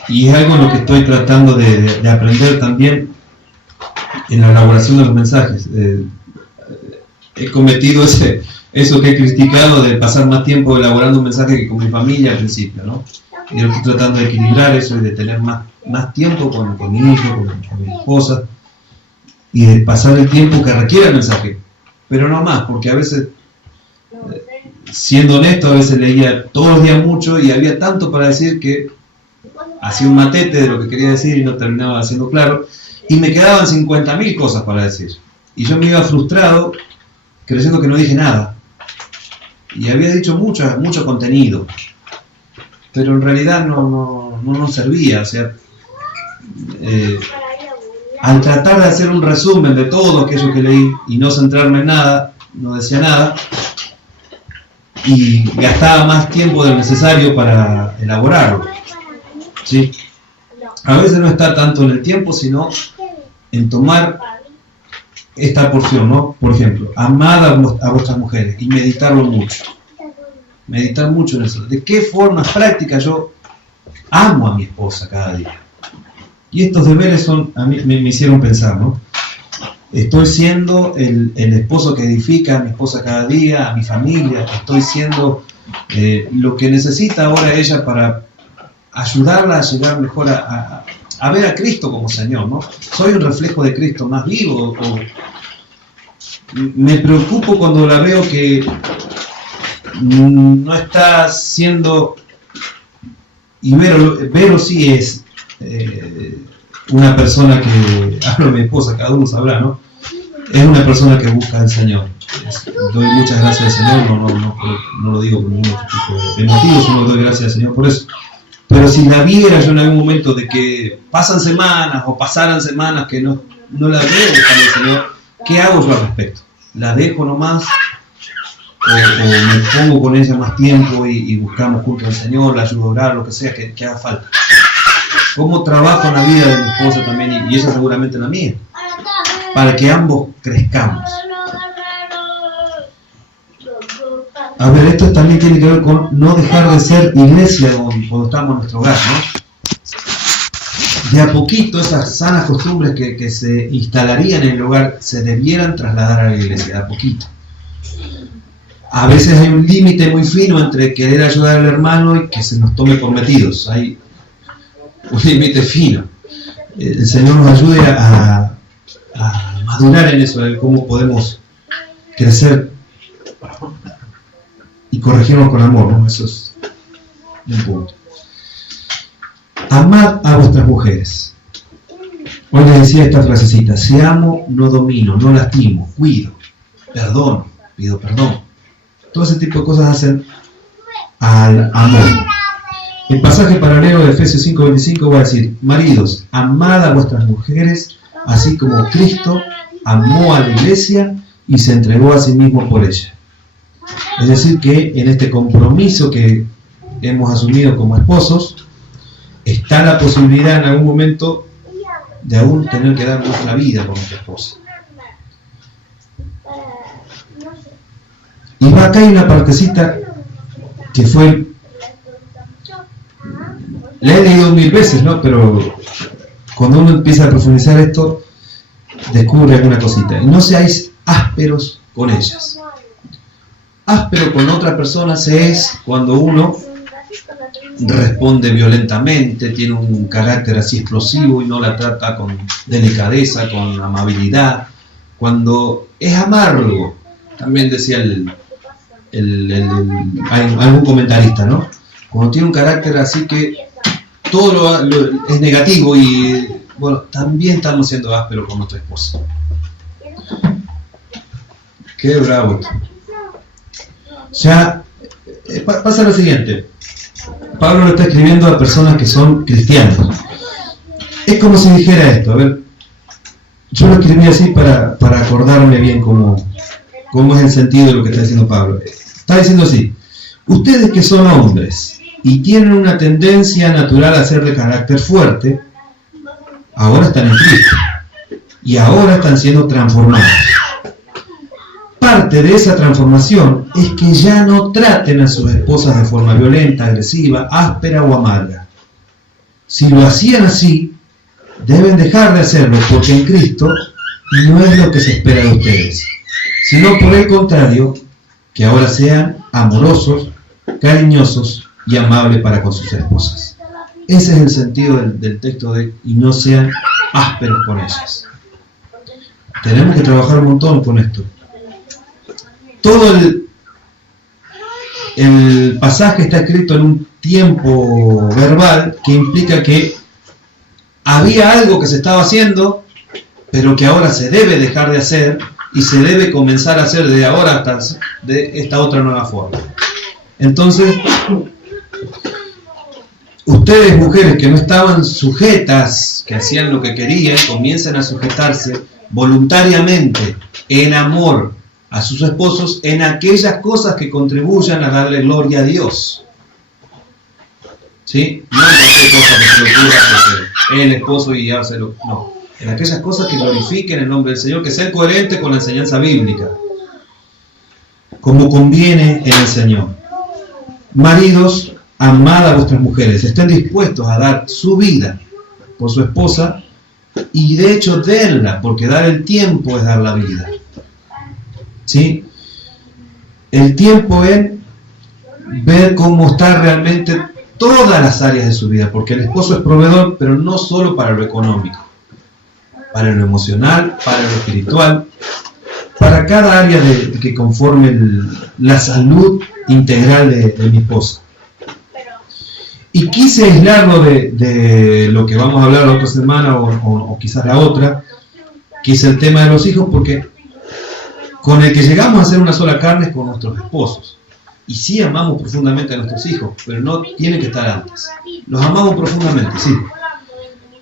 Y es algo en lo que estoy tratando de aprender también en la elaboración de los mensajes. He cometido eso que he criticado, de pasar más tiempo elaborando un mensaje que con mi familia al principio, ¿no? Y yo estoy tratando de equilibrar eso y de tener más tiempo con mi hijo, con mi esposa, y de pasar el tiempo que requiere el mensaje, pero no más, porque a veces, siendo honesto, a veces leía todos los días mucho y había tanto para decir que hacía un matete de lo que quería decir y no terminaba haciendo claro, y me quedaban 50.000 cosas para decir, y yo me iba frustrado creyendo que no dije nada, y había dicho mucho contenido, pero en realidad no nos servía. O sea, al tratar de hacer un resumen de todo aquello que leí y no centrarme en nada, no decía nada, y gastaba más tiempo del necesario para elaborarlo, ¿sí? A veces no está tanto en el tiempo, sino en tomar esta porción, ¿no? Por ejemplo, amad a vuestras mujeres y meditarlo mucho. Meditar mucho en eso. ¿De qué formas prácticas yo amo a mi esposa cada día? Y estos deberes a mí me hicieron pensar, ¿no? Estoy siendo el esposo que edifica a mi esposa cada día, a mi familia. Estoy siendo lo que necesita ahora ella para ayudarla a llegar mejor a ver a Cristo como Señor, ¿no? Soy un reflejo de Cristo más vivo. Me preocupo cuando la veo que no está siendo, y Vero sí es una persona que, hablo de mi esposa, cada uno sabrá, ¿no? Es una persona que busca al Señor. Doy muchas gracias al Señor, no lo digo por ningún tipo de motivo, sino doy gracias al Señor por eso. Pero si la viera yo en algún momento de que pasaran semanas que no la veo buscando al Señor, ¿qué hago yo al respecto? ¿La dejo nomás? ¿O me pongo con ella más tiempo y buscamos juntos al Señor, la ayudo a orar, lo que sea que haga falta? ¿Cómo trabajo en la vida de mi esposa también y ella seguramente en la mía? Para que ambos crezcamos. A ver, esto también tiene que ver con no dejar de ser iglesia cuando estamos en nuestro hogar, ¿no? De a poquito esas sanas costumbres que se instalarían en el hogar se debieran trasladar a la iglesia, de a poquito. A veces hay un límite muy fino entre querer ayudar al hermano y que se nos tome por metidos. Hay un límite fino. El Señor nos ayude a madurar en eso, en cómo podemos crecer y corregirnos con amor, ¿no? Eso es un punto. Amad a vuestras mujeres. Hoy les decía esta frasecita: si amo, no domino, no lastimo, cuido, perdono, pido perdón. Todo ese tipo de cosas hacen al amor. El pasaje paralelo de Efesios 5:25 va a decir: maridos, amad a vuestras mujeres, así como Cristo amó a la iglesia y se entregó a sí mismo por ella. Es decir, que en este compromiso que hemos asumido como esposos, está la posibilidad en algún momento de aún tener que dar nuestra vida con nuestra esposa. Y acá hay una partecita que fue, la he leído 1000 veces, ¿no? Pero cuando uno empieza a profundizar esto, descubre alguna cosita. Y no seáis ásperos con ellas. Áspero con otra persona se es cuando uno responde violentamente, tiene un carácter así explosivo y no la trata con delicadeza, con amabilidad. Cuando es amargo, también decía algún comentarista, ¿no? Cuando tiene un carácter así que todo es negativo y, bueno, también estamos siendo ásperos con nuestra esposa. Qué bravo esto. Ya pasa lo siguiente. Pablo lo está escribiendo a personas que son cristianos. Es como si dijera esto, a ver, yo lo escribí así para acordarme bien cómo es el sentido de lo que está diciendo Pablo. Está diciendo así: ustedes que son hombres y tienen una tendencia natural a ser de carácter fuerte, ahora están en Cristo y ahora están siendo transformados. Parte de esa transformación es que ya no traten a sus esposas de forma violenta, agresiva, áspera o amarga. Si lo hacían así, deben dejar de hacerlo, porque en Cristo no es lo que se espera de ustedes, sino por el contrario, que ahora sean amorosos, cariñosos y amables para con sus esposas. Ese es el sentido del texto de y no sean ásperos con ellas. Tenemos que trabajar un montón con esto. Todo el pasaje está escrito en un tiempo verbal que implica que había algo que se estaba haciendo, pero que ahora se debe dejar de hacer y se debe comenzar a hacer desde ahora hasta de esta otra nueva forma. Entonces, ustedes, mujeres que no estaban sujetas, que hacían lo que querían, comiencen a sujetarse voluntariamente, en amor, a sus esposos en aquellas cosas que contribuyan a darle gloria a Dios. ¿Sí? No en cualquier cosa que se le ocurra porque es el esposo y ya se lo... No. En aquellas cosas que glorifiquen el nombre del Señor, que sean coherentes con la enseñanza bíblica, como conviene en el Señor. Maridos, amad a vuestras mujeres, estén dispuestos a dar su vida por su esposa y de hecho denla, porque dar el tiempo es dar la vida. ¿Sí? El tiempo en ver cómo está realmente todas las áreas de su vida, porque el esposo es proveedor, pero no solo para lo económico, para lo emocional, para lo espiritual, para cada área que conforme la salud integral de mi esposa. Y quise aislarlo de lo que vamos a hablar la otra semana o quizás la otra, que es el tema de los hijos, porque con el que llegamos a ser una sola carne es con nuestros esposos. Y sí amamos profundamente a nuestros hijos, pero no tiene que estar antes. Los amamos profundamente, sí.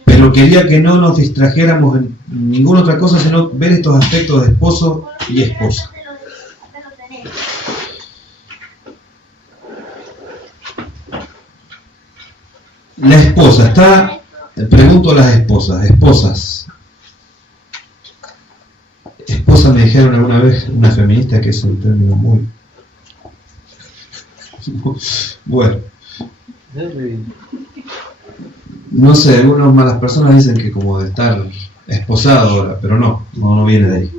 Pero quería que no nos distrajéramos en ninguna otra cosa, sino ver estos aspectos de esposo y esposa. La esposa está, pregunto a las esposas, esposa me dijeron alguna vez, una feminista, que es un término muy Bueno. No sé, algunas malas personas dicen que como de estar esposado ahora, pero no viene de ahí.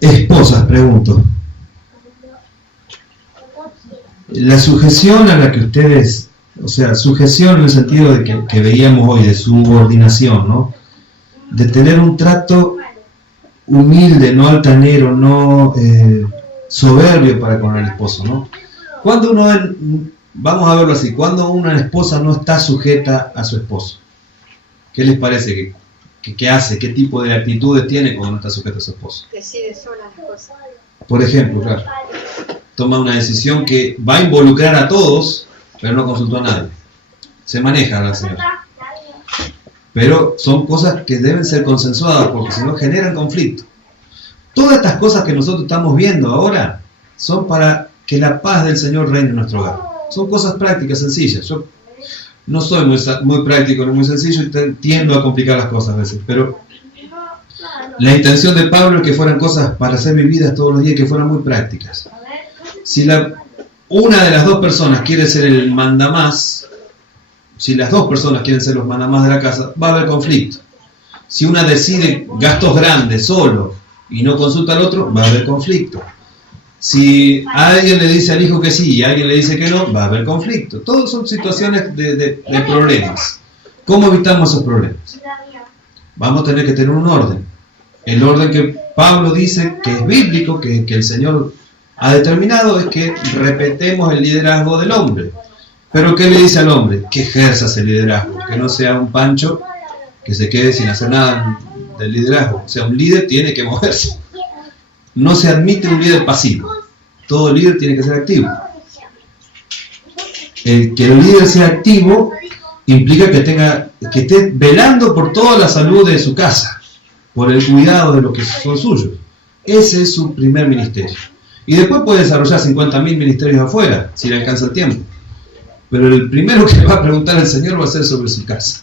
Esposas, pregunto. La sujeción a la que ustedes, o sea, sujeción en el sentido de que veíamos hoy, de subordinación, ¿no? De tener un trato humilde, no altanero, no soberbio para con el esposo, ¿no? Cuando vamos a verlo así, cuando una esposa no está sujeta a su esposo, ¿qué les parece? ¿Qué hace? ¿Qué tipo de actitudes tiene cuando no está sujeta a su esposo? Decide sola las cosas. Por ejemplo, claro, toma una decisión que va a involucrar a todos, pero no consultó a nadie. Se maneja la señora. Pero son cosas que deben ser consensuadas, porque si no generan conflicto. Todas estas cosas que nosotros estamos viendo ahora son para que la paz del Señor reine en nuestro hogar. Son cosas prácticas, sencillas. Yo no soy muy práctico ni muy sencillo y tiendo a complicar las cosas a veces, pero la intención de Pablo es que fueran cosas para ser vividas todos los días, que fueran muy prácticas. Si una de las dos personas quiere ser el mandamás, si las dos personas quieren ser los mandamás de la casa, va a haber conflicto. Si una decide gastos grandes solo y no consulta al otro, va a haber conflicto. Si alguien le dice al hijo que sí y alguien le dice que no, va a haber conflicto. Todas son situaciones de problemas. ¿Cómo evitamos esos problemas? Vamos a tener que tener un orden. El orden que Pablo dice que es bíblico, que el Señor ha determinado, es que respetemos el liderazgo del hombre. ¿Pero qué le dice al hombre? Que ejerza ese liderazgo, que no sea un pancho que se quede sin hacer nada del liderazgo. O sea, un líder tiene que moverse. No se admite un líder pasivo. Todo líder tiene que ser activo. Que el líder sea activo implica que esté velando por toda la salud de su casa, por el cuidado de lo que son suyos. Ese es su primer ministerio. Y después puede desarrollar 50.000 ministerios afuera, si le alcanza el tiempo. Pero el primero que va a preguntar al Señor va a ser sobre su casa.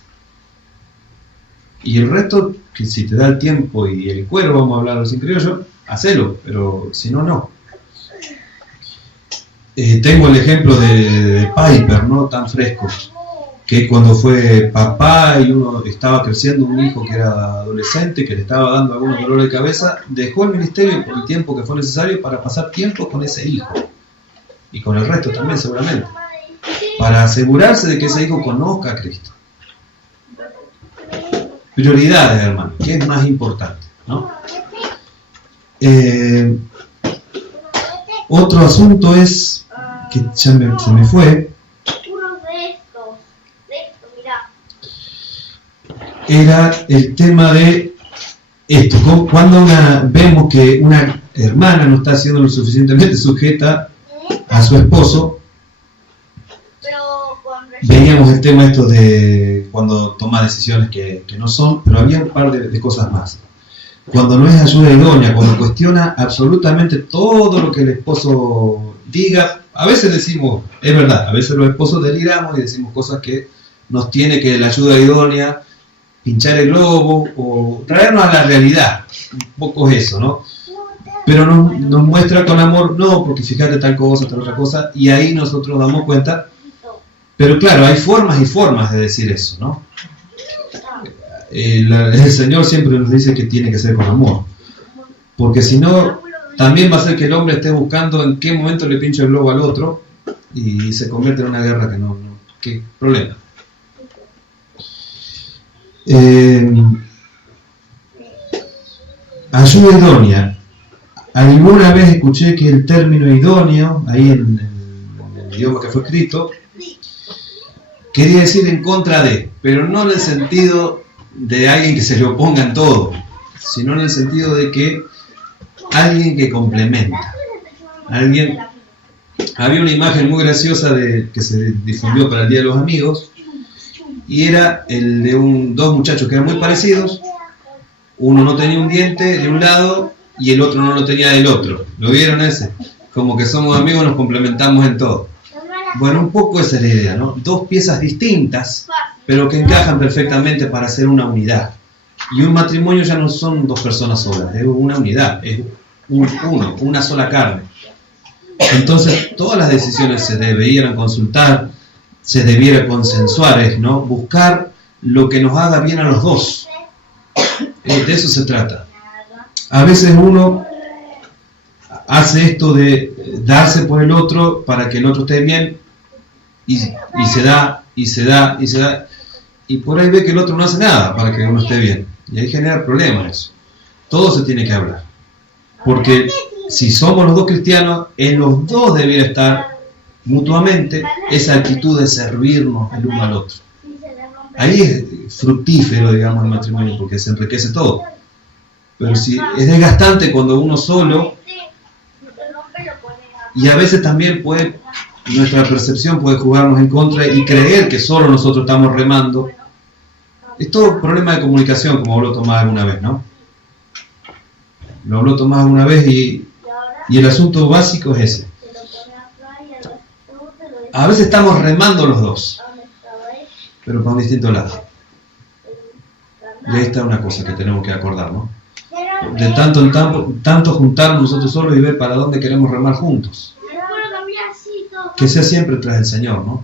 Y el resto, que si te da el tiempo y el cuero, vamos a hablar sin criollo, hacelo, pero si no, no. Tengo el ejemplo de Piper, no tan fresco, que cuando fue papá y uno estaba creciendo un hijo que era adolescente, que le estaba dando algunos dolores de cabeza, dejó el ministerio por el tiempo que fue necesario para pasar tiempo con ese hijo. Y con el resto también seguramente. Para asegurarse de que ese hijo conozca a Cristo. Prioridades, hermano. ¿Qué es más importante? ¿No? Otro asunto es que ya se me fue. Era el tema de esto. Cuando vemos que una hermana no está siendo lo suficientemente sujeta a su esposo, veíamos el tema esto de cuando toma decisiones que no son, pero había un par de cosas más. Cuando no es ayuda idónea, cuando cuestiona absolutamente todo lo que el esposo diga, a veces decimos, es verdad, a veces los esposos deliramos y decimos cosas que nos tiene que la ayuda idónea pinchar el globo o traernos a la realidad, un poco es eso, ¿no? Pero nos muestra con amor, no, porque fíjate tal cosa, tal otra cosa, y ahí nosotros damos cuenta. Pero claro, hay formas y formas de decir eso, ¿no? El Señor siempre nos dice que tiene que ser con amor, porque si no, también va a ser que el hombre esté buscando en qué momento le pincha el globo al otro y se convierte en una guerra que no ¿qué problema? Ayuda idónea. Alguna vez escuché que el término idóneo, ahí en el idioma que fue escrito, quería decir en contra de, pero no en el sentido de alguien que se le oponga en todo, sino en el sentido de que alguien que complementa. Había una imagen muy graciosa que se difundió para el Día de los Amigos, y era el de dos muchachos que eran muy parecidos. Uno no tenía un diente de un lado y el otro no lo tenía del otro. ¿Lo vieron ese? Como que somos amigos, nos complementamos en todo. Bueno, un poco esa es la idea, ¿no? Dos piezas distintas, pero que encajan perfectamente para hacer una unidad. Y un matrimonio ya no son dos personas solas, es una unidad, es una sola carne. Entonces, todas las decisiones se debieran consultar, se debiera consensuar, ¿no? Buscar lo que nos haga bien a los dos. De eso se trata. A veces uno hace esto de darse por el otro para que el otro esté bien y se da, y por ahí ve que el otro no hace nada para que uno esté bien. Y ahí genera problemas eso. Todo se tiene que hablar. Porque si somos los dos cristianos, en los dos debiera estar mutuamente esa actitud de servirnos el uno al otro. Ahí es fructífero, digamos, el matrimonio, porque se enriquece todo. Pero si es desgastante cuando uno solo, y a veces también nuestra percepción puede jugarnos en contra y creer que solo nosotros estamos remando. Es todo un problema de comunicación, como habló Tomás alguna vez, ¿no? Lo habló Tomás alguna vez y el asunto básico es ese. A veces estamos remando los dos, pero para un distinto lado. Y ahí está una cosa que tenemos que acordar, ¿no? De tanto en tanto juntarnos nosotros solos y ver para dónde queremos remar juntos. Que sea siempre tras el Señor, ¿no?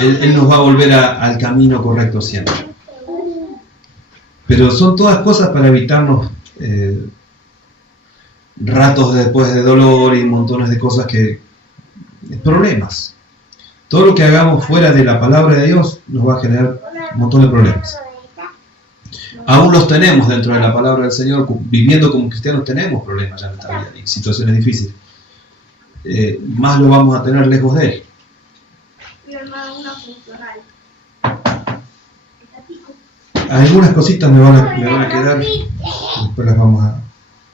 Él nos va a volver al camino correcto siempre. Pero son todas cosas para evitarnos ratos después de dolor y montones de cosas problemas. Todo lo que hagamos fuera de la palabra de Dios nos va a generar un montón de problemas. Aún los tenemos dentro de la palabra del Señor, viviendo como cristianos tenemos problemas ya en nuestra vida y situaciones difíciles. Más lo vamos a tener lejos de Él. Algunas cositas me van a quedar, después las vamos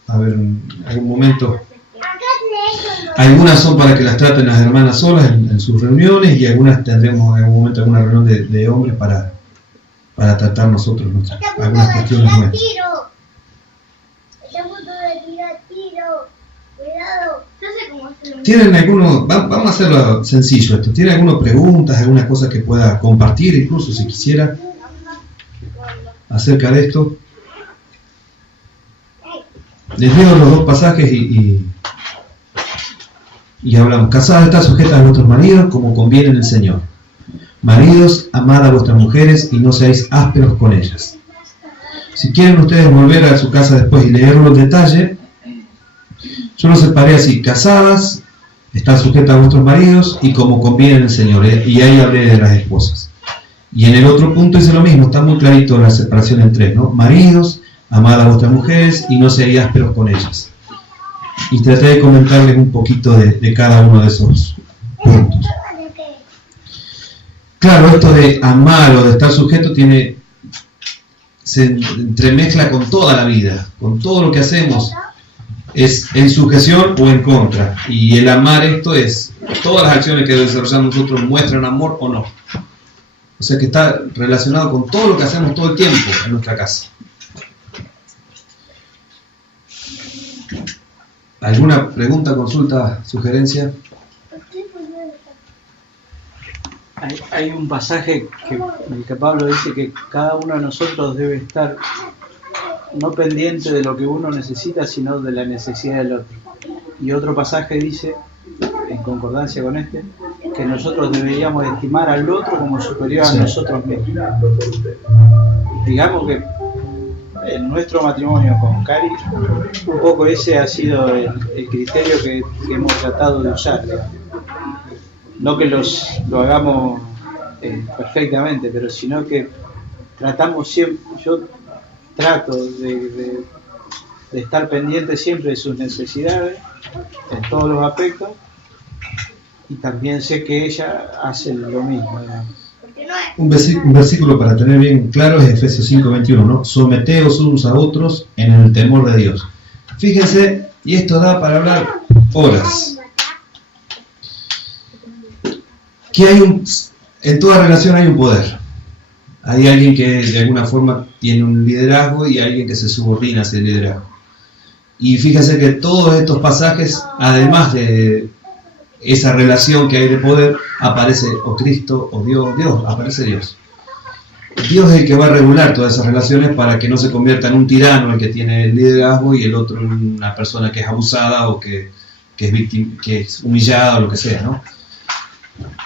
a ver en algún momento. Algunas son para que las traten las hermanas solas en sus reuniones, y algunas tendremos en algún momento alguna reunión de hombres para tratar nosotros algunas cuestiones nuestras. ¿Tienen alguno? Vamos a hacerlo sencillo esto. ¿Tienen alguna preguntas, alguna cosa que pueda compartir, incluso si quisiera, acerca de esto? Les leo los dos pasajes y hablamos. Casadas, están sujetas a vuestros maridos como conviene en el Señor. Maridos, amad a vuestras mujeres y no seáis ásperos con ellas. Si quieren ustedes volver a su casa después y leerlo en detalle, yo lo separé así: casadas, están sujetas a vuestros maridos y como conviene en el Señor. Y ahí hablé de las esposas. Y en el otro punto dice lo mismo, está muy clarito la separación en tres, ¿no? Maridos, amad a vuestras mujeres y no seáis ásperos con ellas. Y traté de comentarles un poquito de cada uno de esos puntos. Claro, esto de amar o de estar sujeto se entremezcla con toda la vida, con todo lo que hacemos, es en sujeción o en contra. Y el amar, esto es, todas las acciones que desarrollamos nosotros muestran amor o no. O sea que está relacionado con todo lo que hacemos todo el tiempo en nuestra casa. ¿Alguna pregunta, consulta, sugerencia? Hay un pasaje en el que Pablo dice que cada uno de nosotros debe estar no pendiente de lo que uno necesita, sino de la necesidad del otro. Y otro pasaje dice, en concordancia con este, que nosotros deberíamos estimar al otro como superior a nosotros mismos. Digamos que en nuestro matrimonio con Cari, un poco ese ha sido el criterio que hemos tratado de usar. No que lo hagamos perfectamente, pero sino que tratamos siempre, yo trato de estar pendiente siempre de sus necesidades en todos los aspectos, y también sé que ella hace lo mismo. Un versículo para tener bien claro es Efesios 5:21, ¿no? Someteos unos a otros en el temor de Dios. Fíjense, y esto da para hablar horas. Que en toda relación hay un poder. Hay alguien que de alguna forma tiene un liderazgo y alguien que se subordina a ese liderazgo. Y fíjense que todos estos pasajes, además de esa relación que hay de poder, aparece o Cristo o Dios, aparece Dios. Dios es el que va a regular todas esas relaciones para que no se convierta en un tirano el que tiene el liderazgo y el otro en una persona que es abusada o que que es víctima, que es humillada o lo que sea, ¿no?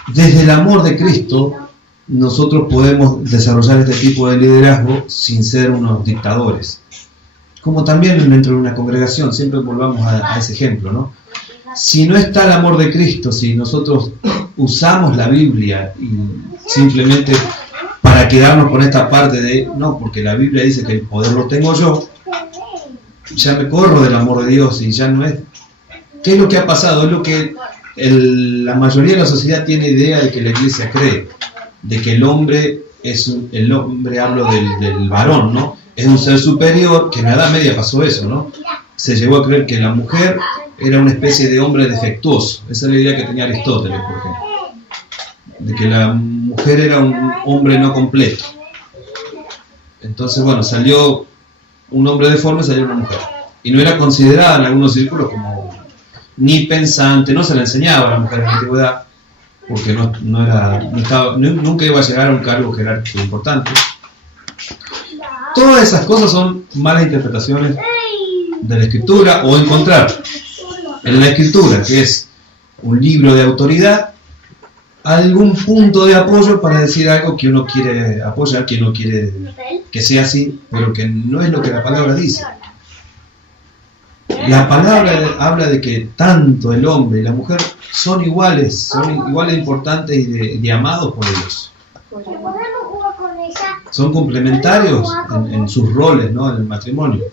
Desde el amor de Cristo, nosotros podemos desarrollar este tipo de liderazgo sin ser unos dictadores. Como también dentro de una congregación, siempre volvamos a ese ejemplo, ¿no? Si no está el amor de Cristo, si nosotros usamos la Biblia y simplemente para quedarnos con esta parte de, no, porque la Biblia dice que el poder lo tengo yo, ya me corro del amor de Dios y ya no es. ¿Qué es lo que ha pasado? Es lo que la mayoría de la sociedad tiene idea de que la iglesia cree, de que el hombre el hombre, hablo del varón, ¿no? Es un ser superior, que en la Edad Media pasó eso, ¿no? Se llegó a creer que la mujer era una especie de hombre defectuoso. Esa es la idea que tenía Aristóteles, por ejemplo, de que la mujer era un hombre no completo. Entonces, bueno, salió un hombre deforme, salió una mujer. Y no era considerada en algunos círculos como ni pensante, no se le enseñaba a la mujer en la antigüedad, porque nunca iba a llegar a un cargo jerárquico importante. Todas esas cosas son malas interpretaciones de la Escritura, o encontrar en la Escritura, que es un libro de autoridad, algún punto de apoyo para decir algo que uno quiere apoyar, que uno quiere que sea así, pero que no es lo que la palabra dice. La palabra habla de que tanto el hombre y la mujer son iguales de importantes y de amados por Dios. Son complementarios en sus roles, ¿no? En el matrimonio.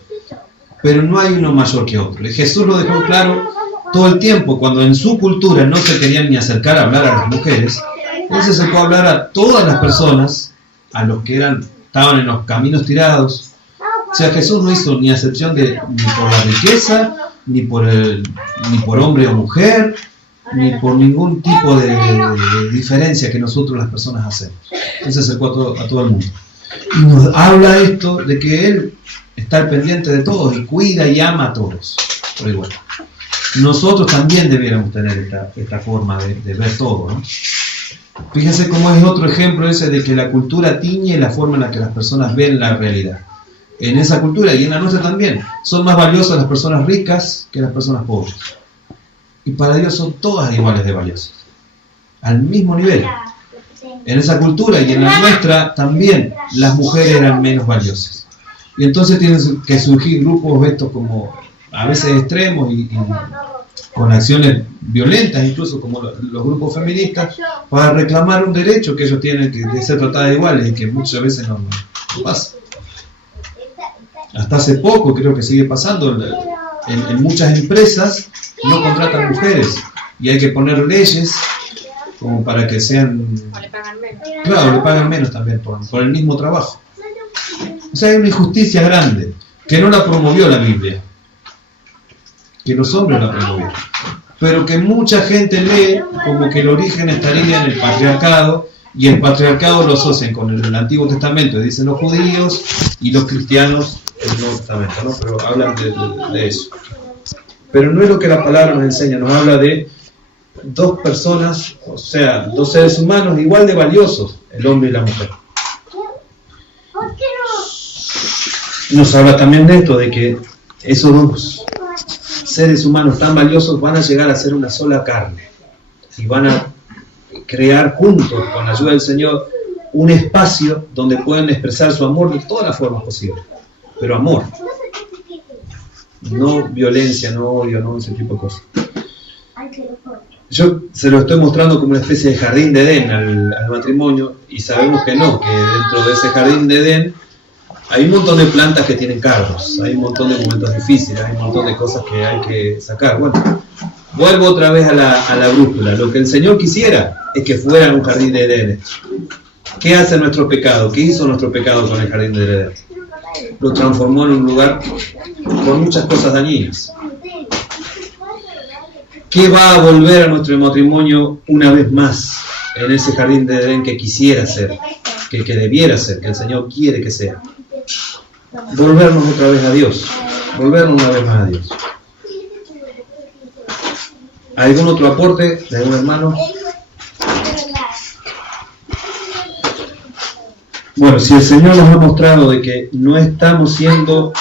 Pero no hay uno mayor que otro. Y Jesús lo dejó claro todo el tiempo. Cuando en su cultura no se querían ni acercar a hablar a las mujeres, Él se acercó a hablar a todas las personas, a los que estaban en los caminos tirados. O sea, Jesús no hizo ni acepción ni por la riqueza, ni por hombre o mujer, ni por ningún tipo de diferencia que nosotros las personas hacemos. Él se acercó a todo el mundo. Y nos habla esto de que Él está al pendiente de todos y cuida y ama a todos por igual. Nosotros también debiéramos tener esta forma de ver todo, ¿no? Fíjense cómo es otro ejemplo ese de que la cultura tiñe la forma en la que las personas ven la realidad. En esa cultura y en la nuestra también, son más valiosas las personas ricas que las personas pobres. Y para Dios son todas iguales de valiosas, al mismo nivel. En esa cultura y en la nuestra también las mujeres eran menos valiosas. Y entonces tienen que surgir grupos estos como a veces extremos y con acciones violentas, incluso como los grupos feministas, para reclamar un derecho que ellos tienen de ser tratadas iguales y que muchas veces no pasa. Hasta hace poco creo que sigue pasando, en muchas empresas no contratan mujeres y hay que poner leyes como para que sean... O le pagan menos. Claro, le pagan menos también por el mismo trabajo. O sea, hay una injusticia grande que no la promovió la Biblia, que los hombres la promovieron, pero que mucha gente lee como que el origen estaría en el patriarcado, y el patriarcado lo asocian con el Antiguo Testamento, dicen los judíos, y los cristianos el Nuevo Testamento, ¿no? Pero hablan de eso. Pero no es lo que la palabra nos enseña, nos habla de dos personas, o sea, dos seres humanos igual de valiosos, el hombre y la mujer. Nos habla también de esto, de que esos dos seres humanos tan valiosos van a llegar a ser una sola carne y van a crear juntos, con la ayuda del Señor, un espacio donde pueden expresar su amor de todas las formas posibles, pero amor, no violencia, no odio, no ese tipo de cosas. Yo se lo estoy mostrando como una especie de jardín de Edén al matrimonio, y sabemos que no, que dentro de ese jardín de Edén hay un montón de plantas que tienen cardos, hay un montón de momentos difíciles, hay un montón de cosas que hay que sacar. Bueno, vuelvo otra vez a la brújula. Lo que el Señor quisiera es que fuera un jardín de Edén. ¿Qué hace nuestro pecado? ¿Qué hizo nuestro pecado con el jardín de Edén? Lo transformó en un lugar con muchas cosas dañinas. ¿Qué va a volver a nuestro matrimonio una vez más en ese jardín de Edén que quisiera ser, que debiera ser, que el Señor quiere que sea? Volvernos otra vez a Dios, volvernos una vez más a Dios. ¿Algún otro aporte de algún hermano? Bueno, si el Señor nos ha mostrado de que no estamos siendo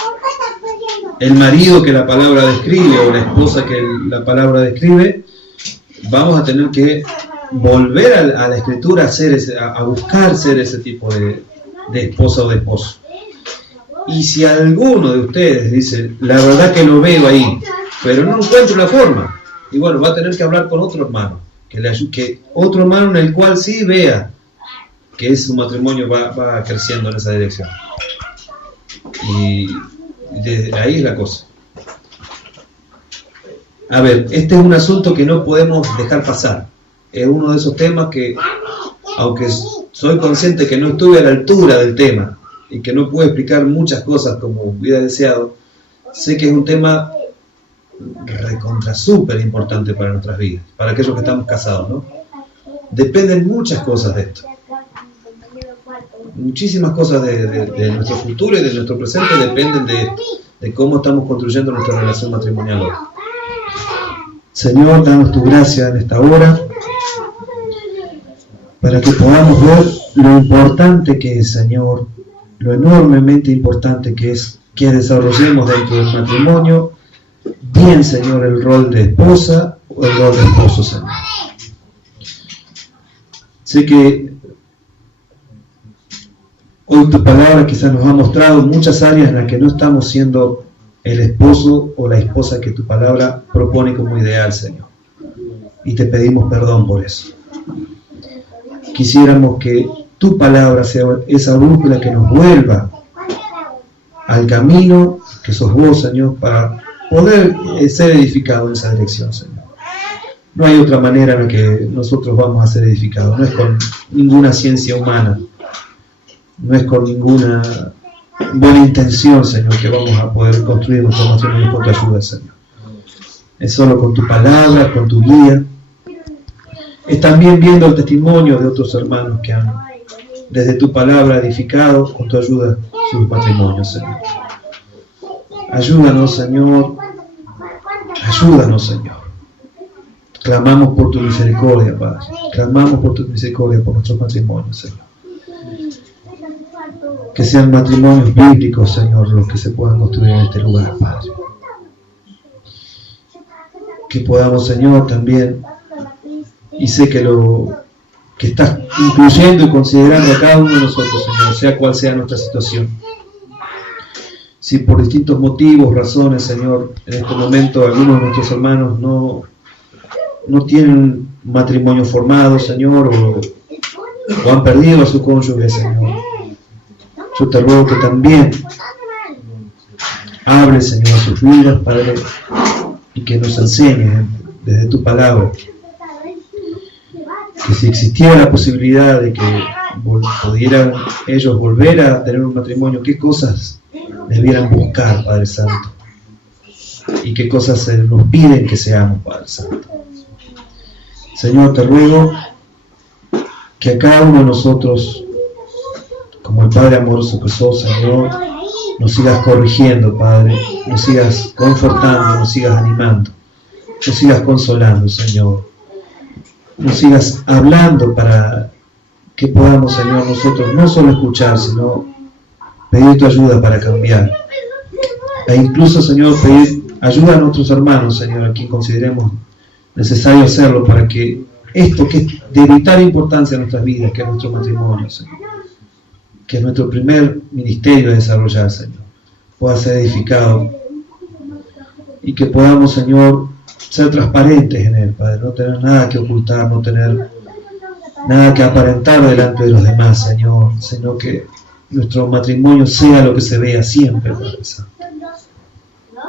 el marido que la palabra describe o la esposa que la palabra describe, vamos a tener que volver a la escritura a buscar ser ese tipo de esposa o de esposo. Y si alguno de ustedes dice, la verdad que lo veo ahí, pero no encuentro la forma, y bueno, va a tener que hablar con otro hermano, que otro hermano en el cual sí vea que su matrimonio va creciendo en esa dirección. Y desde ahí es la cosa. A ver, este es un asunto que no podemos dejar pasar. Es uno de esos temas que, aunque soy consciente que no estuve a la altura del tema y que no pude explicar muchas cosas como hubiera deseado, sé que es un tema recontra súper importante para nuestras vidas, para aquellos que estamos casados, ¿no? Dependen muchas cosas de esto. Muchísimas cosas de nuestro futuro y de nuestro presente dependen de cómo estamos construyendo nuestra relación matrimonial hoy. Señor, danos tu gracia en esta hora para que podamos ver lo importante que es, Señor, lo enormemente importante que es que desarrollemos dentro del matrimonio bien, Señor, el rol de esposa o el rol de esposo, Señor. Sé que hoy tu palabra quizás nos ha mostrado muchas áreas en las que no estamos siendo el esposo o la esposa que tu palabra propone como ideal, Señor. Y te pedimos perdón por eso. Quisiéramos que tu palabra sea esa brújula que nos vuelva al camino que sos vos, Señor, para poder ser edificados en esa dirección, Señor. No hay otra manera en la que nosotros vamos a ser edificados. No es con ninguna ciencia humana. No es con ninguna buena intención, Señor, que vamos a poder construir nuestro matrimonio con tu ayuda, Señor. Es solo con tu palabra, con tu guía. Es también viendo el testimonio de otros hermanos que han, desde tu palabra, edificado con tu ayuda sus matrimonios, Señor. Ayúdanos, Señor. Ayúdanos, Señor. Clamamos por tu misericordia, Padre. Clamamos por tu misericordia por nuestros matrimonios, Señor. Que sean matrimonios bíblicos, Señor, los que se puedan construir en este lugar, Padre. Que podamos, Señor, también, y sé que estás incluyendo y considerando a cada uno de nosotros, Señor, sea cual sea nuestra situación. Si por distintos motivos, razones, Señor, en este momento algunos de nuestros hermanos no tienen matrimonio formado, Señor, o han perdido a su cónyuge, Señor, yo te ruego que también hable, Señor, sus vidas, Padre, y que nos enseñes desde tu palabra que si existiera la posibilidad de que pudieran ellos volver a tener un matrimonio, qué cosas debieran buscar, Padre Santo, y qué cosas se nos piden que seamos, Padre Santo. Señor, te ruego que a cada uno de nosotros, como el Padre amoroso que sos, Señor, nos sigas corrigiendo, Padre, nos sigas confortando, nos sigas animando, nos sigas consolando, Señor, nos sigas hablando para que podamos, Señor, nosotros no solo escuchar, sino pedir tu ayuda para cambiar, e incluso, Señor, pedir ayuda a nuestros hermanos, Señor, a quien consideremos necesario hacerlo para que esto que es de vital importancia en nuestras vidas, que es nuestro matrimonio, Señor, que es nuestro primer ministerio de desarrollar, Señor, pueda ser edificado y que podamos, Señor, ser transparentes en él, Padre, no tener nada que ocultar, no tener nada que aparentar delante de los demás, Señor, sino que nuestro matrimonio sea lo que se vea siempre, Padre Santo.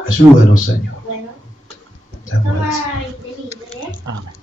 Ayúdanos, Señor. Te damos gracias. Amén.